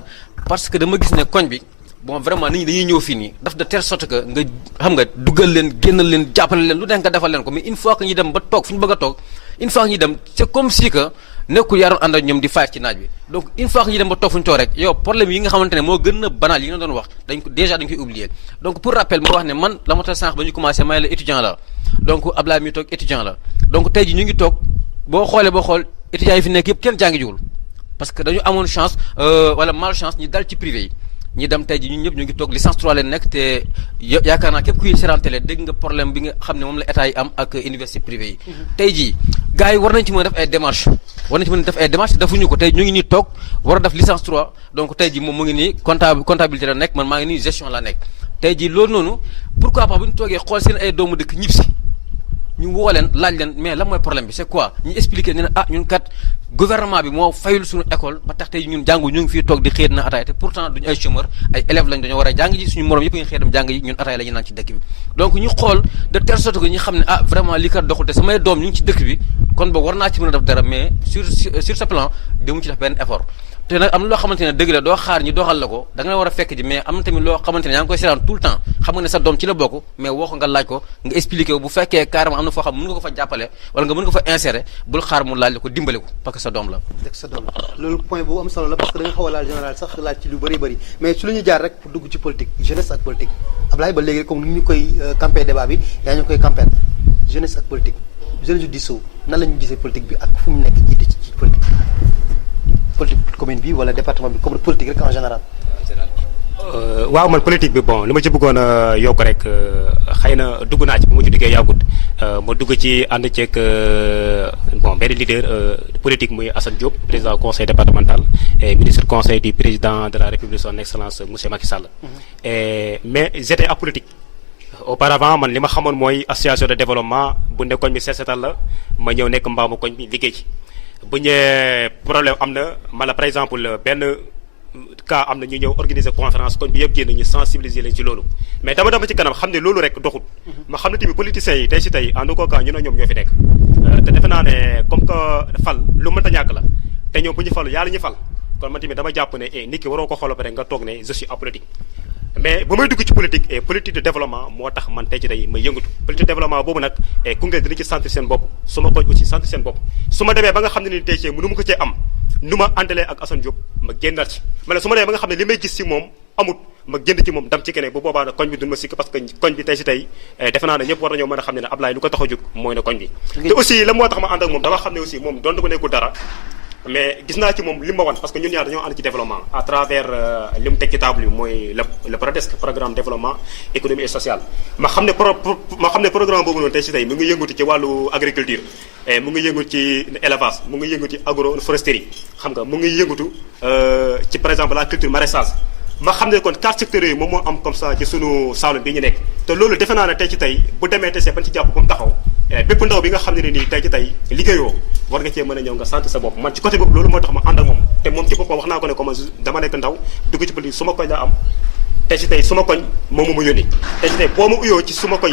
parce que dama gis ne koñ bi bon vraiment nit ñi dañuy ñëw fii nii daf de telle sorte que nga xam nga duggal leen génnal leen jàppale leen lu nekk nga defal leen ko mais une fois que ñu dem ba toog fu ñu bëgg a toog une fois que ñu dem c'est comme si que nekkul yaa doon ànd ak ñoom di fayet ci naaj bi donc une fois que ñu dem ba toog fu ñu toog rek yow problème yi nga xamante ne moo gën a banal yi nga doon wax dañ ko déjà dañ koy oublier donc pour rappel ma wax ne man la ma tax sànq ba ñu commencé may la étudiant la donc Ablaye mi toog étudiant la donc tey ji ñu ngi toog boo xool étudiants yi fi nekk yëpp kenn jàngi jiwul parce que dañu amoon chance wala malchance ñu dal ci privé yi ñi dem tey ji ñun ñëpp ñu ngi toog licence 3 leen nekk te yaakaar naa képp kuy seetaan télé dégg nga problème bi nga xam ne moom la état yi am ak université privée yi tey jii gars yi war nañ ci mën a def ay démarches defuñu ko tey ñu ngi nii toog war a def licence 3 donc tey ji moom mu ngi nii comptabilité la nekk man maa ngi nii gestion la nekk tey ji loolu noonu pourquoi pas bu ñu toogee xool seen ay doomu dëkk ñib si ñu woo leen laaj leen mais lan mooy problème bi c'est quoi ñu expliquer ne ñun kat gouvernement bi moo fayul suñu école ba tax tey ñun jàngu ñu ngi fii toog di xëy na ataaya te pourtant duñu ay chômeur ay élèves lañ dañoo war a jàng ji suñu morom yëpp nga xëy dem jàng ji ñun ataaya la ñuy naan ci dëkk bi donc ñu xool de telle sorte que ñu xam ne vraiment lii kat doxul te samay doom ñu ngi ci dëkk bi kon boog war naa ci mën a def dara mais sur ce plan demu ci def benn effort te nag am na loo xamante ne dëgg la doo xaar ñi doxal la ko da nga war a fekk ji mais am na tamit loo xamante ne yaa ngi koy seetaan tout le temps xam nga ne sa doom ci la bokk mais woo ko nga laaj ko nga expliqué ko bu fekkee carrément am na foo xam mën nga ko fa jàppale wala nga mën nga fa insérer bul xaar mu laaj la ko dimbale ko parce que sa doom la sa doom loolu point bu am solo la parce que da nga xaw a laal général sax laaj ci lu bëri bëri mais su lu ñu jaar rek pour dugg ci politique jeunesse ak politique Ablaye ba léegi comme ni ñu koy campé débat bi yaa ñu koy campé jeunesse ak politique jeunesse yu diisoo nan la ñu gisee politique bi ak fu mu nekk ci politique commune bi wala département bi comme politique rek en général. waaw man politique bi bon li ma ci bëggoon a yokk rek xëy na dugg naa ci bu ma ci duggee yàggut ma dugg ci ànd ceeg bon benn leader politique muy Assane Diop président conseil départemental et ministre conseil du président de la République son excellence monsieur Macky Sall. Mais j'étais apolitique. Auparavant man li ma xamoon mooy association de développement bu ne koñ bi seetal la ma ñëw nekk mbaamu koñ bi liggéey ci. bu ñëwee problème am na mala par exemple benn cas am na ñu ñëw organiser conférence kon bi yëpp génn ñu sensibiliser leen ci loolu mais dama ci kanam xam ne loolu rek doxul ma xam ne tamit politiciens yi tey si tey en tout cas ñu ne ñoom ñoo fi nekk te defe naa ne comme que fal lu mënta ñàkk la te ñoom bu ñu falu yàlla ñu fal kon man tamit dama jàpp ne nit ki waroo ko xooloo ba rek nga toog ne je suis apolitique mais bu may dugg ci politique et politique de développement moo tax man tey ci day may yëngatu politique de développement boobu nag Koungheul dina ci sentir seen bopp su ma koñ aussi sentir seen bopp su ma demee ba nga xam ne ni tey ci mënu ma ko cee am nu ma àndalee ak Assane Diop ma génnal ci ma ne su ma demee ba nga xam ne li may gis ci moom amut ma génn ci moom dam ci keneen bu boobaa nag koñ bi duñ ma sikk parce que koñ bi tey si tey defe naa ne ñëpp war nañoo mën a xam ne ne Ablaye lu ko tax a jóg mooy ne koñ bi te aussi la moo tax ma ànd ak moom dama xam ne aussi moom doon ko nekkul dara mais gis naa ci moom li ma wan parce que ñun ñaar dañoo ànd ci développement à travers li mu teg ci table yi mooy le PRODESC programme développement économique et social ma xam ne programme boobu noonu tey si tey mu ngi yëngatu ci wàllu agriculture mu ngi yëngatu ci élevage mu ngi yëngatu ci agroforesterie xam nga mu ngi yëngatu ci par exemple la culture maraîchage ma xam ne kon 4 secteurs yooyu moom moo am comme ça ci sunu Saloum bi ñu nekk te loolu defe naa ne tey ci tey bu demee tey see ban ci jàpp ba mu taxaw bépp ndaw bi nga xam ne ne nii tey ci tey liggéeyoo war nga cee mën a ñëw nga sant sa bopp man ci côté boobu loolu moo tax ma ànd ak moom te moom ci boppam wax naa ko ne comme dama nekk ndaw dugg ci politique su ma koñ laa am tey ci tey su ma koñ moom mu yónni tey ci tey boo ma uyoo ci su ma koñ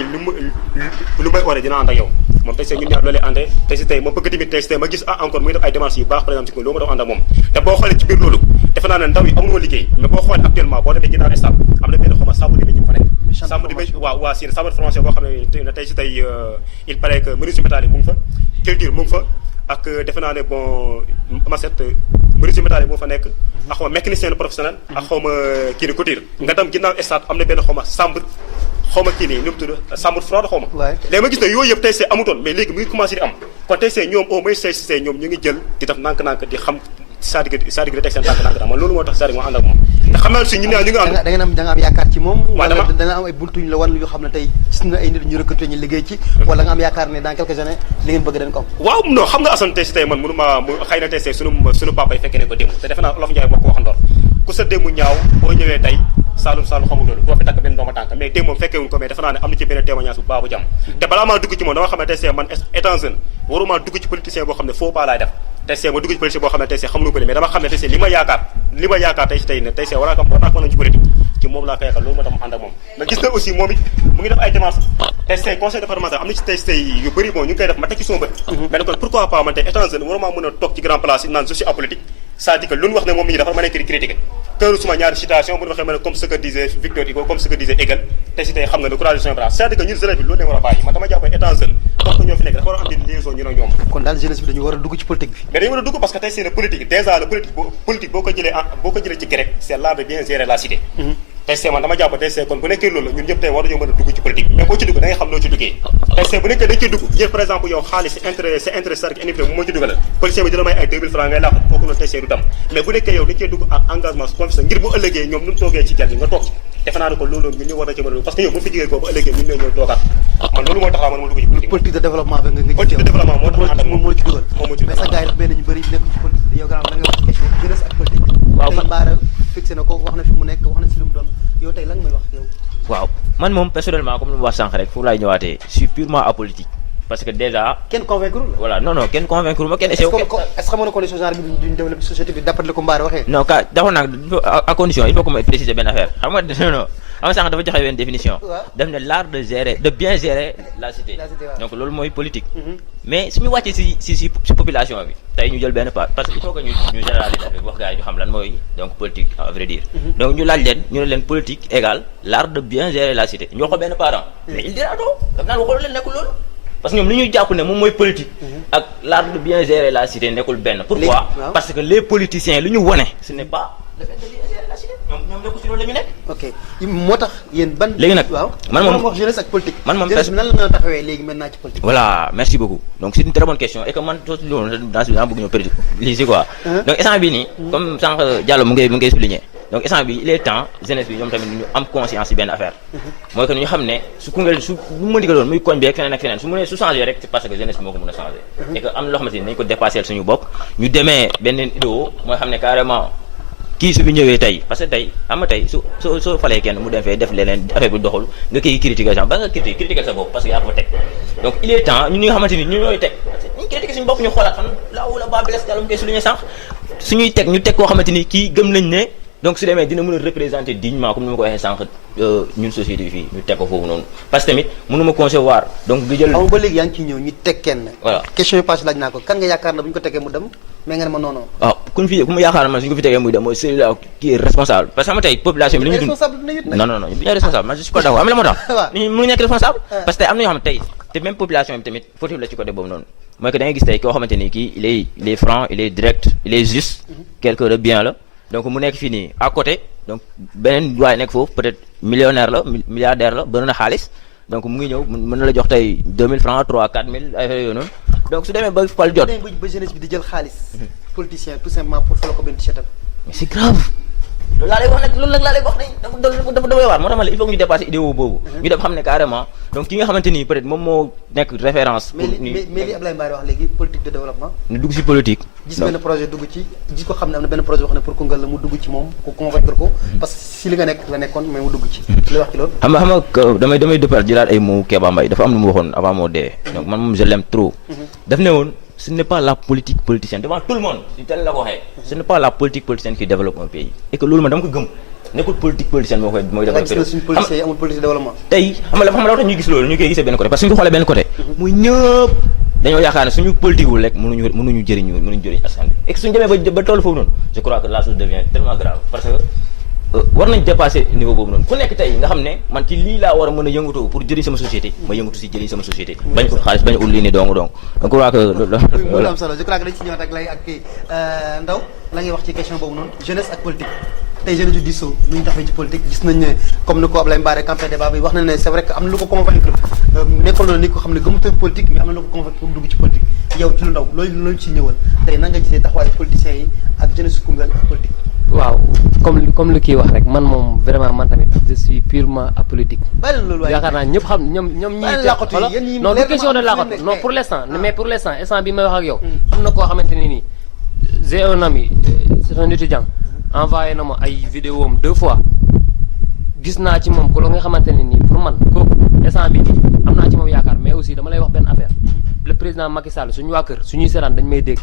lu may ore dina ànd ak yow moom tey si ñun ñaar loolu lay àndee tey si tey ma bëgg tamit tey si tey ma gis encore muy def ay démarches yu baax par exemple ci ko loolu ma doon ànd ak moom te boo xoolee ci biir loolu defe naa ne ndaw yi amul woon liggéey mais boo xoolee actuellement boo demee ginnaaw stade am na benn xaw ma sàmm di métier bu fa nekk sàmm di métier waa si sàmm de formation boo xam ne tey si tey il paraît que menuisier métallique mu ngi fa culture mu ngi fa ak defe naa ne bon maset menuisier métallique moo fa nekk ak xaw ma mécanicien professionnel ak xaw ma kii ni couture nga dem ginnaaw stade am na benn xaw ma chambre xaw ma kii nii nu mu tudd chambre froide xaw ma léegi ma gis ne yooyu yëpp tey see amutoon mais léegi mu ngi commencé di am kon tey see ñoom au moins tey see ñoom ñu ngi jël di def nànk-nànk di xam c'est-à-dire di teg seen tànk-nànk daal man loolu moo tax c'est-à-dire moo ànd ak moom te xam naa si ñun ñaa ñu ngi ànd da nga am yaakaar ci moom wala dana am ay buntu ñu la wan yoo xam ne tey gis na ay nit ñu recruter ñu liggéey ci wala nga am yaakaar ne dans quelques années li ngeen bëgg dañ ko am waaw non xam nga Assane tey si tey man mënu maa xëy na tey see sunu papa yi fekkee ne ko démb te defe naa Olof Njaay moo ko waxandoor ku sa démb ñaaw boo ñëwee tey Saalum xamul loolu doo fi takk benn dooma tànk mais démb moom fekkee wuñ ko mais defe naa ne am na ci benn témoignage bu baabu jàmm te balaa maa dugg ci moom dama xam ne tey see man étant jeune waruma dugg ci politicien boo xam ne faux pas laay def tey see ma dugg ci politicien boo xam ne tey see xamuñu ko mais dama xam ne tey see li ma yaakaar tey si tey ne tey see war naa ko mën a ci politique ci moom laa ko yaakaar loolu moo tax mu ànd ak moom mais gis na aussi moom it mu ngi def ay démarches tey see conseil départemental am na ci tey see yu bëri bon ñu ngi koy def ma teg ci sama bët mais kon pourquoi pas man tey étant jeune waruma mën a toog ci grand place yi naan je suis apolitique c'est-à-dire que lu ñu wax ne moom mi ngi dafa ma nekk di critiquer teeru suma ñaari citation bu ñu waxee ma ne comme ce que disait Victor Hugo comme ce que disait Hegel tey si tey xam nga ne courage c'est c'est-à-dire que ñun jeunesse bi loolu lañ war a bàyyi man dama jàpp étant jeune donc ñoo fi nekk dafa war a am des liaisons ñu ne ñoom kon daal jeunesse bi dañu war a dugg ci politique bi mais dañu war a dugg parce que tey c'est le politique déjà le politique boo ko jëlee ci grec c'est l'art de bien gérer la cité tey see man dama jàpp tey see kon bu nekkee loolu ñun ñëpp tey war nañoo mën a dugg ci politique mais boo ci dugg da ngay xam noo ci duggee tey see bu nekkee dañ ciy dugg jël par exemple yow xaalis c'est intérêt c'est-à-dire individuel mu moo ci duggalal policier bi dina may ay 2000 francs ngay laaxut kooku noonu tey see du tam mais bu nekkee yow dañ cee dugg ak engagement confiance ngir bu ëllëgee ñoom ñun toogee ci jal bi nga toog ci defe naa ne ko loolu ñun ñu war na ci mën a dugg parce que yow bu fi jigéen ko bu ëllëgee ñun ñoo ñëw toogaat man loolu moo tax laa man ma dugg ci politique politique de développement bi nga politique de développement moo tax ànd ak moom moo ci dugal mais sa gars yi benn ñu bëri nekk ci politique yow gannaaw da nga wax question jeunesse ak politique tey Mbaara fixé na ko wax na fi mu nekk wax na si lu mu doon yow tey lan may wax yow waaw man moom personnellement comme lu mu wax sànq rek foofu laay ñëwaatee je suis purement apolitique parce que déjà. kenn convaincre la. voilà non kenn convaincre ma kenn. est-ce que xam nga ne condition genre bi duñ développer société bi d'après le combat waxee. non ka dafa nag à condition il faut que ma préciser benn affaire xam nga non am sànq dafa joxe benn définition. daf ne l'art de bien gérer la cité. donc loolu mooy politique. mais suñu wàccee si population bi tey ñu jël benn part parce que il faut que ñu généraliser wax gars yi ñu xam lan mooy donc politique à vrai dire. donc ñu laaj leen ñu ne leen politique égale l'art de bien gérer la cité ñu wax ko benn parent. mais il dira non daf naan waxul leen nekkul loolu. parce que ñoom li ñuy jàpp ne moom mooy politique. ak l'art de bien gérer la cité nekkul benn. pourquoi parce que les politiciens li ñu wone ce n'est pas le fait de bien gérer la cité ñoom nekkul si loolu la ñu nekk. ok moo tax yéen ban. léegi nag man moom wax jeunesse ak politique. man moom jeunesse bi nan la mën a taxawee léegi maintenant ci politique. voilà merci beaucoup donc c'est une très bonne question et que man soo loolu dans ce bëgg ñoo péri lii si quoi. donc instant bii nii comme sànq Diallo mu ngay souligner donc instant bi il est temps jeunesse bi ñoom tamit ñu am conscience ci benn affaire. mooy que ñu xam ne su Koungheul su mu mën di ko doon muy koñ bi ak feneen ak feneen su mënee su changé rek c'est parce que jeunesse bi moo ko mën a changé. et que am na loo xamante ni nañu ko dépassé suñu bopp ñu demee beneen idéo mooy xam ne carrément kii su fi ñëwee tey parce que tey xam nga tey soo falee kenn mu dem fee def leneen affaire bi doxul nga koy critiquer genre ba nga critiquer sa bopp parce que yaa ko teg donc il est temps ñun ñi nga xamante ni ñu ñooy teg ñu critiquer suñu bopp ñu xoolaat xam la wala ba bless Diallo mu koy souligner sànq suñuy teg ñu teg koo xamante ni kii gëm nañ ne donc su demee dina mën a représenter dignement comme ni ma ko waxee sànq ñun société bi fii ñu teg ko foofu noonu parce que tamit mënuma concevoir donc di jël. xam nga ba léegi yaa ngi ciy ñëw ñu teg kenn. voilà question yi passé laaj naa ko kan nga yaakaar na bu ñu ko tegee mu dem mais nga ne ma non non. waaw ku ma yaakaar na man suñu ko fi tegee muy dem mooy celui-là qui est responsable parce que xam nga tey population bi li ñu dund non du ñu responsable man je suis pas d'accord am la moo tax mënu nekk responsable parce que tey am na ñoo xam ne tey te même population bi tamit fautif la ci côté boobu noonu mooy que da ngay gis tey koo xamante ni kii il est franc il est direct il est juste quelqu'un de bien la donc mu nekk fii nii à côté donc beneen waay nekk foofu peut-être millionnaire la milliardaire la bëri na xaalis donc mu ngi ñëw mën na la jox tey 2000 francs 3 4000 ay yooyu noonu donc su demee ba fal jot. ba jeunesse bi di jël xaalis. politicien tout simplement pour fal ko benn t-shirt. mais c'est grave. loolu laa lay wax nag loolu nag laa lay wax ne dafa doy waar moo tax ma la il faut que ñu dépasser idéo boobu. ñu dem xam ne carrément donc ki nga xamante ni peut-être moom moo nekk référence. pour mais li Ablaye Mbaye wax léegi politique de développement. ñu dugg ci politique. gis benn projet dugg ci gis ko xam ne am na benn projet wax ne pour Koungheul la mu dugg ci moom ko convaincre ko parce que si li nga nekk la nekkoon mais mu dugg ci. li wax ci loolu. xam nga damay départ jëlaat ay mots Kéba Mbaye dafa am lu mu waxoon avant moo dee. donc man moom je l'aime trop. daf ne woon ce n'est pas la politique politicienne devant tout le monde si tel la ko waxee. ce n'est pas la politique politicienne qui développe un pays et que loolu man dama ko gëm. nekkul politique politicienne mooy développé amul politique développement tey xam nga la tax ñuy gis loolu ñu koy gisee benn côté parce que suñu ko xoolee benn côté muy ñëpp dañoo yaakaar ne suñu politique wul rek mënuñu jëriñ askan bi et que suñu demee ba toll foofu noonu je crois que la chose devient tellement grave parce que war nañ dépasser niveau boobu noonu ku nekk tey nga xam ne man ci lii laa war a mën a yëngatoo pour jëriñ sama société ma yëngatu si jëriñ sama société bañ ut xaalis bañ ut lii ni donc je crois que loolu am solo je crois que dañ ci ñëwaat ak lay ak kii Ndaw la ngay wax ci question boobu noonu jeunesse ak politique tey jeunesse du diisoo nu ñu taxawee ci politique gis nañ ne comme ni ko Ablaye Mbaye campagne débat bi wax na ne c'est vrai que am na lu ko convaincre nekkoon na ni ko xam ne gëmutoon politique mais am na lu ko convaincre pour dugg ci politique yow ci lu ndaw loolu ci ñëwal tey nan nga gisee taxawaayu politiciens yi ak jeunesse su Koungheul ak politique. waaw comme lu kii wax rek man moom vraiment man tamit je suis purement apolitique. bàyyi loolu waaye yaakaar naa ñëpp xam ñoom ñii non du question de laqatu non pour l'instant mais pour l'instant instant bi may wax ak yow am na koo xamante ne nii j'ai un ami c'est un étudiant envoyé na ma ay vidéo am 2 fois gis naa ci moom ko loo nga xamante ne nii pour man kooku instant bi nii am naa ci moom yaakaar mais aussi dama lay wax benn affaire le président Macky Sall suñu waa kër suñuy seraan dañ may dégg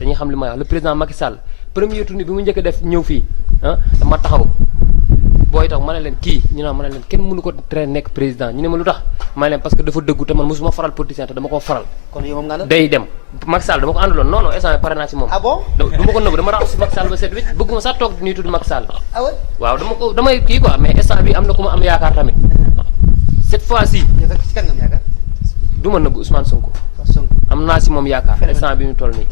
dañuy xam li may wax le président Macky Sall premier tournée bi mu njëkk a def ñëw fii dama taxaw booy tax ma ne leen kii ñu naan ma ne leen kenn mënu ko tere nekk président ñu ne ma lu tax ma ne leen parce que dafa dëggu te man mosuma faral politicien te dama koo faral. kon yow moom nga la day dem Macky Sall dama ko àndaloon non non instant pare naa ci moom. ah bon du ma ko nëbb dama raxas si Macky Sall ba set wicc bëgguma sax toog nii tudd Macky Sall. ah ouais waaw damay kii quoi mais instant bi am na ku ma am yaakaar tamit cette fois-ci. ci kan nga am yaakaar. du ma nëbb Ousmane Sonko. am naa si moom yaakaar instant bi ñu toll nii.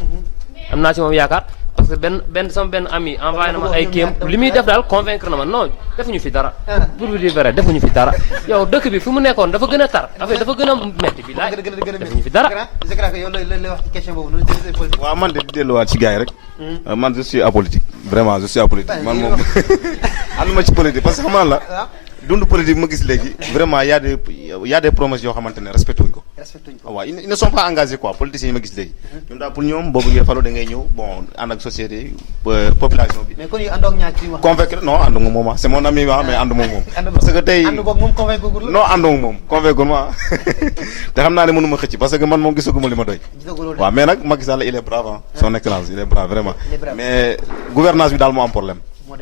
am naa si moom yaakaar. parce que sama benn ami envoyé na ma ay kéem li muy def daal convaincre na ma non defuñu fi dara pour vous dire vrai defuñu fi dara yow dëkk bi fi mu nekkoon dafa gën a tar affaire dafa gën a metti bi laay defuñu fi dara waaw man de delluwaat ci gars yi rek man je suis apolitique vraiment je suis apolitique man moom ànduma ci politique parce que xam naa la dund politique ma gis léegi vraiment y a des promesses yoo xamante ne respecté wuñ ko waaw ils ne sont pas engagés quoi politiciens yi ma gis léegi. ñoom daal pour ñoom boo bëggee falu da ngay ñëw bon ànd ak société population bi. mais kon yu àndoog ñaar ci wax. convaincre non àndu nga moom c'est mon ami mais àndu moom. parce que tey àndu boog moom convaincre la. non àndu moom convaincre ma te xam naa ne mënu ma xëcc parce que man moom gisaguma li ma doy. waaw mais nag Macky Sall il est brave hein. Son excellence il est brave vraiment. mais gouvernance bi daal moo am problème.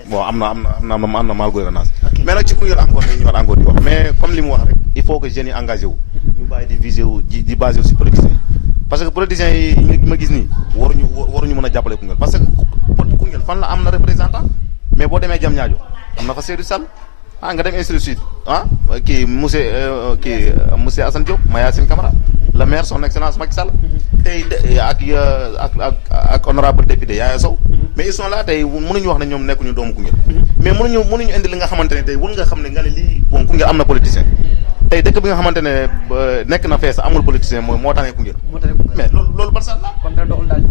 bon am na mal gouvernance mais nag ci Koungheul encore dañuy ñëwaat encore di wax mais comme li mu wax rek il faut que jeunes yi engagé wu ñu bàyyi di viser wu di basé wu si politiciens parce que politiciens yi ma gis nii waruñu mën a jàppale Koungheul parce que Koungheul fan la am na représentant mais boo demee Diamniadio am na fa Seydou Sall nga dem ainsi de suite kii monsieur Assane Diop Mayacine Camara le maire son excellence Macky Sall tey ak honorable député Yaya Sow mais ils sont là tey mënuñu wax ne ñoom nekkuñu doomu Koungheul mais mënuñu indi li nga xamante ne tey wun nga xam ne nga ne lii bon Koungheul am na politicien tey dëkk bi nga xamante ne nekk na fees amul politicien moo tax ne Koungheul mais loolu ban sax la kon dara doxul daal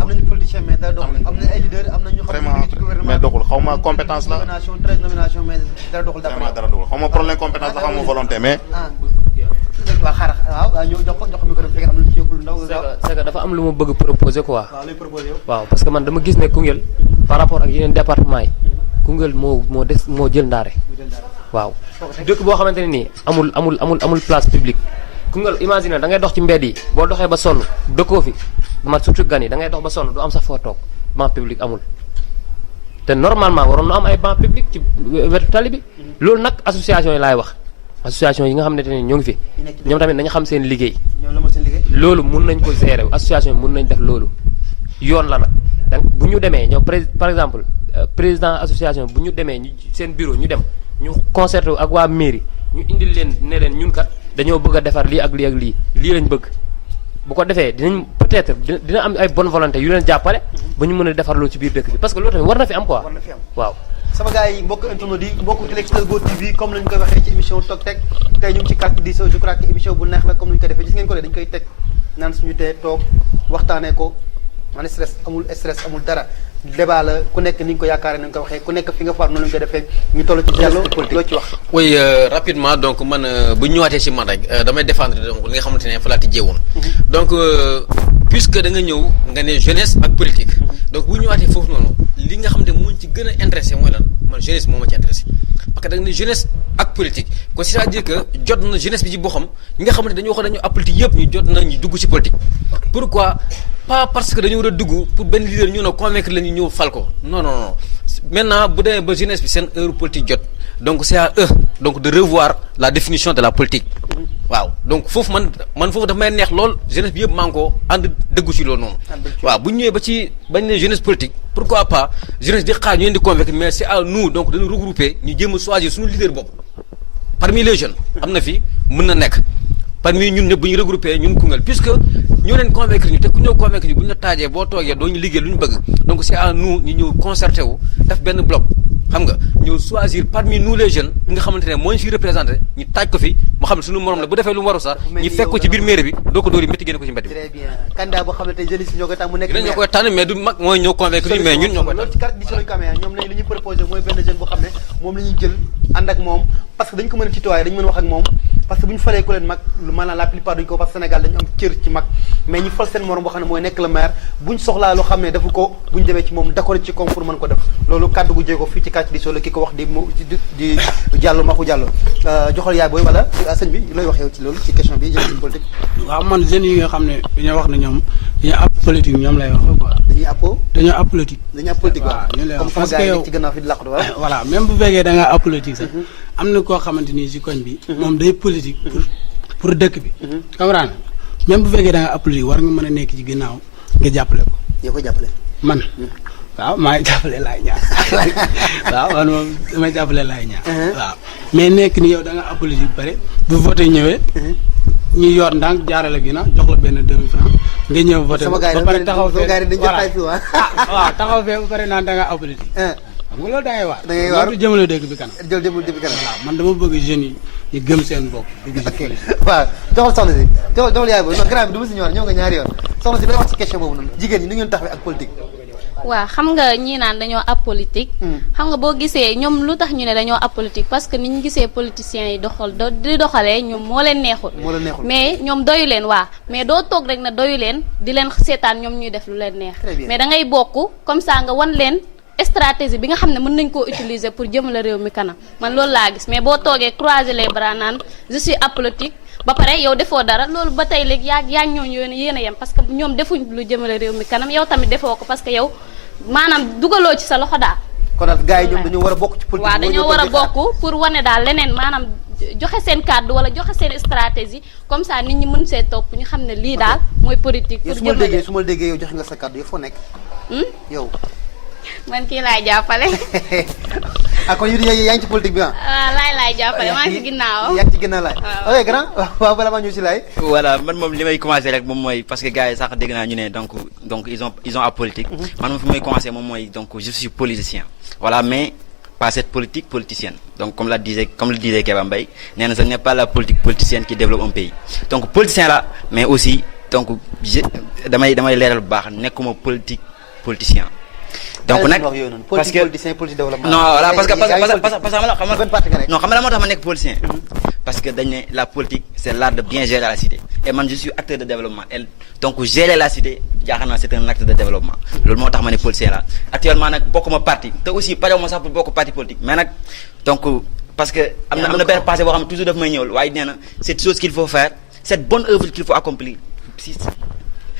am nañu politicien mais dara doxul am nañu ay leader am nañu vraiment mais doxul xaw ma compétence la nomination 13 nomination mais dara doxul vraiment dara doxul xaw ma problème compétence la xaw ma volonté mais waaw xaaral waaw ñoo jox ko micro bi am na ci yokul ndaw c'est que dafa am lu ma bëgg proposer quoi waaw lay proposer yow waaw parce que man dama gis ne Koungheul par rapport ak yeneen département yi Koungheul moo jël ndaare waaw dëkk boo xamante ne nii amul place publique Koungheul imagine da ngay dox ci mbedd yi boo doxee ba sonn dëkkoo fi ma surtout gan yi da ngay dox ba sonn du am sax foo toog banc public amul te normalement waroon na am ay banc public ci wetu tali bi loolu nag association yi laay wax association yi nga xamante ne ñoo ngi fi ñoom tamit nañu xam seen liggéey loolu mun nañ ko gérer association yi mun nañ def loolu yoon la nag donc bu ñu demee ñoom par exemple président association bu ñu demee seen bureau ñu dem ñu concerté ak waa mairie ñu indil leen ne leen ñun kat dañoo bëgg a defar lii ak lii ak lii lañ bëgg bu ko defee dinañ peut-être dina am ay bonne volonté yu leen jàppale ba ñu mën a defar loolu ci biir dëkk bi parce que loolu tamit war na fi am quoi waaw sama gars yi mbokk internet yi mbokk téléspectateur Go TV comme lañ koy waxee ci émission Tok Tek tey ñu ngi ci quartier diso je crois que émission bu neex la comme lañ ko defee gis ngeen ko de dañ koy teg naan suñu tee toog waxtaanee ko man stress amul dara débat la ku nekk ni nga ko yaakaaree nañ ko waxee ku nekk fi nga far noonu lañ ko defee ñu toll ci Diallo loo ci wax oui rapidement donc man bu ñu ñëwaatee ci man rek damay défendre donc li nga xamante ne fa laa tijjee woon donc puisque da nga ñëw nga ne jeunesse ak politique donc bu ñu ñëwaatee foofu noonu li nga xamante ne moo ci gën a intéressé mooy lan man jeunesse moo ma ci intéressé parce que da nga ne jeunesse ak politique kon c'est-à-dire que jot na jeunesse bi ci boppam ñi nga xamante dañu wax dañu apolitique yëpp ñu jot na ñu dugg ci politique pourquoi pas parce que dañu war a dugg pour benn leader ñu ne convaincre la ñu ñëw fal ko non maintenant bu demee ba jeunesse bi seen heure politique jot donc c'est à eux donc de revoir la définition de la politique waaw donc foofu man foofu dafa may neex lool jeunesse bi yëpp maa ngi ko ànd dëggu ci loolu noonu waaw bu ñu ñëwee ba ci bañ ne jeunesse politique pourquoi pas jeunesse di xaar ñu leen di convaincre mais c'est à nous donc dañu regrouper ñu jéem a choisir suñu leader bopp parmi les jeunes am na fi mën na nekk parmi ñun ñëpp bu ñu regroupé ñun Koungheul puisque ñoo leen convaincre ñu te ku ñëw convaincre ñu bu ñu la taajee boo toogee doo ñu liggéey lu ñu bëgg donc c'est à nous ñu ñëw concerté wu def benn bloc xam nga ñëw choisir parmi nous les jeunes ñi nga xamante ne moo ñu fi représenté ñu taaj ko fi mu xam ne suñu morom la bu defee lu mu waru sax ñu fekk ko ci biir mairie bi doo ko dóor yi métti génne ko ci mbedd bi très bien candidat boo xam ne tey jeunes yi ñoo koy tànn mu nekk dinañ ñoo koy tànn mais du mag mooy ñëw convaincre ñu mais ñun ñoo koy tànn loolu ci carte bi lañu ko amee ñoom li ñu proposé mooy benn jeune boo xam ne moom la ñuy jël ànd ak moom parce que dañ ko mën a tutoyer dañu mën a wax ak moom parce que bu ñu falee ku leen mag lu maanaam la plupart duñu ko parce que Sénégal dañu am cër ci mag mais ñu fal seen morom boo xam ne mooy nekk le maire buñ soxlaa loo xam ne defu ko buñ demee ci moom d'accord ci comme pour mën ko def loolu kàddu gu jéego fii ci kàcc di solo ki ko wax di Diallo Maxu Diallo joxal yaay booy wala sëñ bi looy wax yow ci loolu ci question bi jëm ci politique waaw man jeunes yi nga xam ne dañoo wax ne ñoom dañoo ab politique ñoom lay wax quoi dañoo ab politique waaw ñu lay wax parce que yow ci gannaaw fi di làqatu voilà même bu fekkee da nga ab politique sax am na koo xamante ni si koñ bi moom day politique pour dëkk bi comprendre même bu fekkee da nga ab politique war nga mën a nekk ci ginnaaw nga jàppale ko yow ko jàppale man waaw maa ngi jàppale laay ñaar waaw man moom damay jàppale laay ñaar waaw mais nekk ni yow da nga ab politique ba pare bu voté ñëwee ñu yor ndànk jaarale ginnaaw jox la benn 2000 francs nga ñëw voté ba pare taxaw fee waaw taxaw fee ba pare naan da nga ab politique xam nga loolu da ngay waar loolu jëmale dëkk bi kanam waaw man dama bëgg jeunes yi gëm seen bopp dugg ci politique waaw joxal soxna si joxal yaay boobu non grand bi du ma si ñëwaat ñëw nga ñaari yoon soxna si lay wax ci question boobu noonu jigéen ñi nu ngeen taxawee ak politique waaw xam nga ñii naan dañoo apolitique. xam nga boo gisee ñoom lu tax ñu ne dañoo apolitique parce que ni ñu gisee politiciens yi di doxalee ñoom moo leen neexul. mais ñoom doyu leen waa mais doo toog rek na doyu leen di leen seetaan ñoom ñuy def lu leen neex. mais da ngay bokk comme ça nga wan leen stratégie bi nga xam ne mën nañ koo utiliser pour jëmale réew mi kanam man loolu laa gis mais boo toogee croiser les bras naan je suis apolitique ba pare yow defoo dara loolu ba tey léegi yaa ñooñu yéen a yem parce que ñoom defuñ lu jëmale réew mi kanam yow tamit defoo ko parce que yow maanaam dugaloo ci sa loxo daal. kon nag gars yi ñoom dañoo war a bokk ci politique. waaw dañoo war a bokk pour wane daal leneen maanaam joxe seen kàddu wala joxe seen stratégie comme ça nit ñi mën see topp ñu xam ne lii daal mooy politique. pour jëmale su ma la déggee yow joxe nga sa kàddu yow foo nekk. yow. man kii laay jàppale. ah kon yaa ngi ci politique bi ah. waaw laay jàppale maa ngi ci ginnaaw. yaa ngi ci ginnaaw laay. ok grand waaw bala maa ñëw si laay. voilà man moom li may commencé rek moom mooy parce que gars yi sax dégg naa ñu ne donc ils ont apolitique. man moom fi may commencé moom mooy donc je suis politicien. voilà mais pas cette politique politicienne donc comme le disait Kéba Mbaye nee na ce n'est pas la politique politicienne qui développe un pays donc politicien la mais aussi donc damay leeral bu baax nekkuma politicien. donc nag parce que non voilà parce que xam nga la moo tax ma nekk politicien parce que dañ ne la politique c'est l'art de bien gérer la cité et man je suis acteur de développement et donc gérer la cité jaaxal naa c'est un acte de développement loolu moo tax ma ne politicien la actuellement nag bokkuma parti te aussi parew ma sax pour bokk parti politique mais nag donc parce que am na benn passé boo xam ne toujours daf may ñëwal waaye nee na cette chose qu'il faut faire cette bonne œuvre qu'il faut accomplir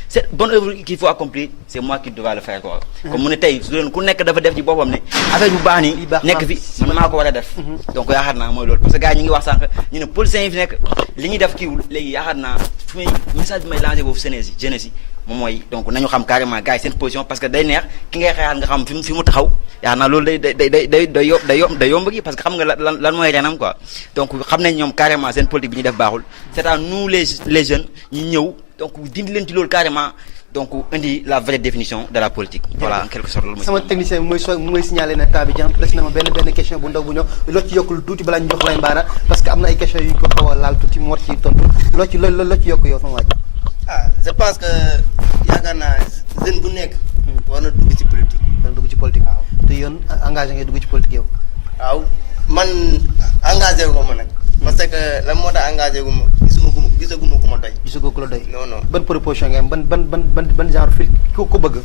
cette bonne œuvre qu'il faut accomplir c'est moi qui dois le faire quoi. comme mu ne tey su doon ku nekk dafa def ci boppam ne affaire bu baax nii nekk fi man maa ko war a def donc yaakaar naa mooy loolu parce que gars yi ñu ngi wax sànq ñu ne politiciens yi fi nekk li ñuy def kiiwul léegi yaakaar naa fi may message bi may lancé boobu jeunesse yi moom mooy donc nañu xam carrément gars yi seen position parce que day neex ki ngay xeexaat nga xam fi mu taxaw yaakaar naa loolu day yomb gi parce que xam nga lan mooy renam quoi donc xam nañ ñoom carrément seen politique bi ñuy def baaxul c'est à nous les jeunes ñu ñëw donc dindi leen ci loolu carrément donc indi la vraie définition de la politique. voilà en quelque sorte loolu mooy. sama technicien bi mooy signalé ne temps bi jant des na ma benn question bu ndaw bu ñëw loo ci yokkul tuuti balaa ñu jox lay mbaara parce que am na ay questions yu ñu ko xaw a laal tuuti mu war ci tontu loo ci yokk yow sama waaj. je pense que yaakaar naa jeune bu nekk. war na dugg ci politique. waaw te yoon engagé ngay dugg ci politique yow. waaw man engagé wu ma nag. parce que lan moo tax engagé gu ma gisaguma ku ma doy. gisagoo ku la doy. non. ban proposition nga am ban genre fil ko bëgg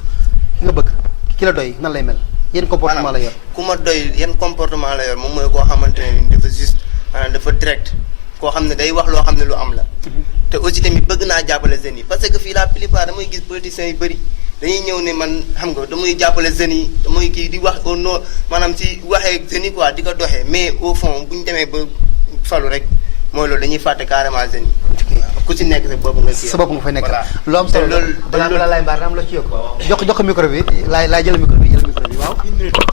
ki nga bëgg ki la doy nan lay mel. yan comportement la yor. ku ma doy yan comportement la yor moom mooy koo xamante ne dafa juste dafa direct koo xam ne day wax loo xam ne lu am la. te aussi tamit bëgg naa jàppale jeunes yi parce que fii la plupart damay gis politiciens yu bëri dañuy ñëw ne man xam nga damay jàppale jeunes yi damay kii di wax au nom maanaam si waxee jeunes yi quoi di ko doxee mais au fond bu ñu demee ba falu rek mooy loolu dañuy fàtte carrément jeunes yi. ku ci nekk sa bopp nga kii. sa bopp nga fay nekk lu am solo loolu balaa laay mbaar am la ci yokk. jox ko micro bi laay jël micro bi waaw.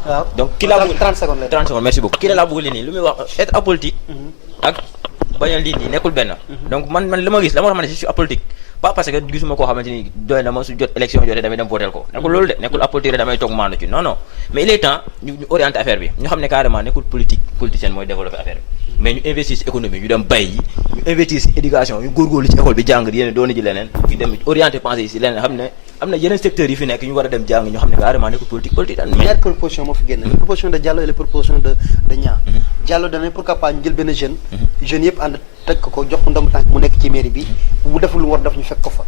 waaw donc kii laa bëgg 30 secondes la 30 secondes merci beaucoup kii laa bëgg li muy wax être apolitique ak bañ a lii nii nekkul benn. donc man li ma gis la moo tax ma ne je suis apolitique pas parce que gisuma koo xamante ni doy na ma su jot élection jotee damay dem voter ko nekkul loolu de nekkul apolitique rek damay toog maandu ci non mais il est temps ñu orienter affaire bi ñu xam ne carrément nekkul politicienne mooy développer affaire bi mais ñu investir ci économie ñu dem bay yi ñu investir ci éducation ñu góorgóorlu ci école bi jàng yéen doon ji leneen ñu dem orienter pensée yi ci leneen xam ne am na yeneen secteurs yi fi nekk ñu war a dem jàng ñu xam ne carrément nekkul politique daan ñaari proposition moo fi génn la proposition de Diallo et la proposition de Niang Diallo dana pourquoi pas ñu jël benn jeune yëpp ànd teg ko jox ko ndomb tànk mu nekk ci mairie bi bu deful lu war def ñu fekk ko fa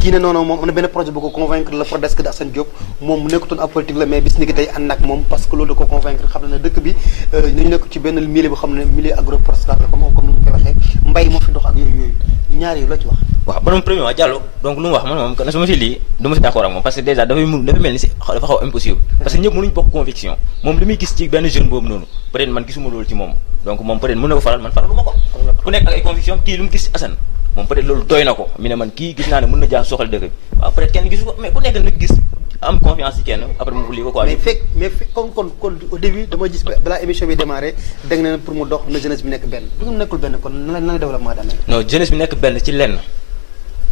kii ne noonu moom am na benn projet bu ko convaincre le Prodesc de Assane Diop moom mu nekkutoon ab politique la mais bis ni ki tey ànd ak moom parce que loolu da ko convaincre xam ne dëkk bi ñu nekk ci benn milieu bu xam ne milieu agroforestral la comme ni mu koy waxee mbay moo fi dox ak yooyu ñaar yi la ci wax waaw man moom premièrement Diallo donc lu mu wax man moom na su ma si lii du ma si d'accord ak moom parce que déjà dafa mel ni si dafa xaw impossible parce que ñëpp mënuñu bokk conviction moom li muy gis ci benn jeune boobu noonu peut-être man gisuma loolu ci moom donc moom peut-être mën na ko faral man faraluma ko ku nekk ak ay conviction kii lu mu gis ci Assane moom peut-être loolu doy na ko mi ne man kii gis naa ne mën na jaa soxal dëkk bi waaw peut-être kenn gisu ko mais ku nekk nag gis am confiance ci kenn après mu lii ko quoi. mais fekk kon au début dama gis balaa émission bi démarré dégg na pour mu dox na jeunesse bi nekk benn bu mu nekkul benn kon nan la développement daal non jeunesse bi nekk benn ci lenn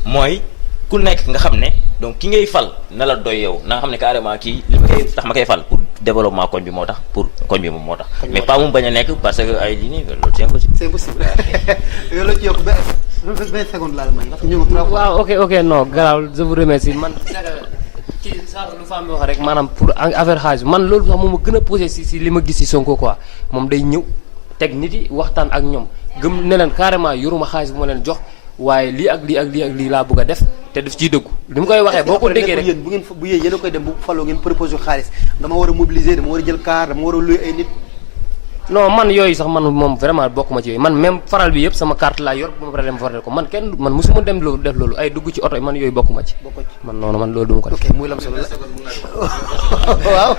mooy ku nekk nga xam ne donc ki ngay fal na la doy yow na nga xam ne carrément kii li ma koy tax ma koy fal pour développement koñ bi moo tax pour koñ bi moom moo tax mais pas moom bañ a nekk parce que ay lii nii loolu c'est impossible. c'est impossible yow la ci yokk benn seconde laa la may ndax ñu ngi waaw ok non garaawul je vous remercie man ci genre lu femme bi wax rek maanaam pour affaire xaalis man loolu sax moom ma gën a poussé si li ma gis si Sonko quoi moom day ñëw teg nit yi waxtaan ak ñoom gëm ne leen carrément yoruma xaalis bu ma leen jox waaye lii ak lii ak lii ak lii laa bëgg a def te daf ciy dëggu li mu koy waxee boo ko déggee rek bu ngeen bu yéen a koy dem bu faloo ngeen proposé xaalis dama war a mobiliser dama war a jël car dama war a luy ay nit. non man yooyu sax man moom vraiment bokkuma ci yooyu man même faral bi yëpp sama carte laa yor ba ma pare dem voter ko man kenn man mosuma dem loolu def loolu ay dugg ci oto man yooyu bokkuma ci. man noonu man loolu duma ko def. ok muy lam solo la waaw.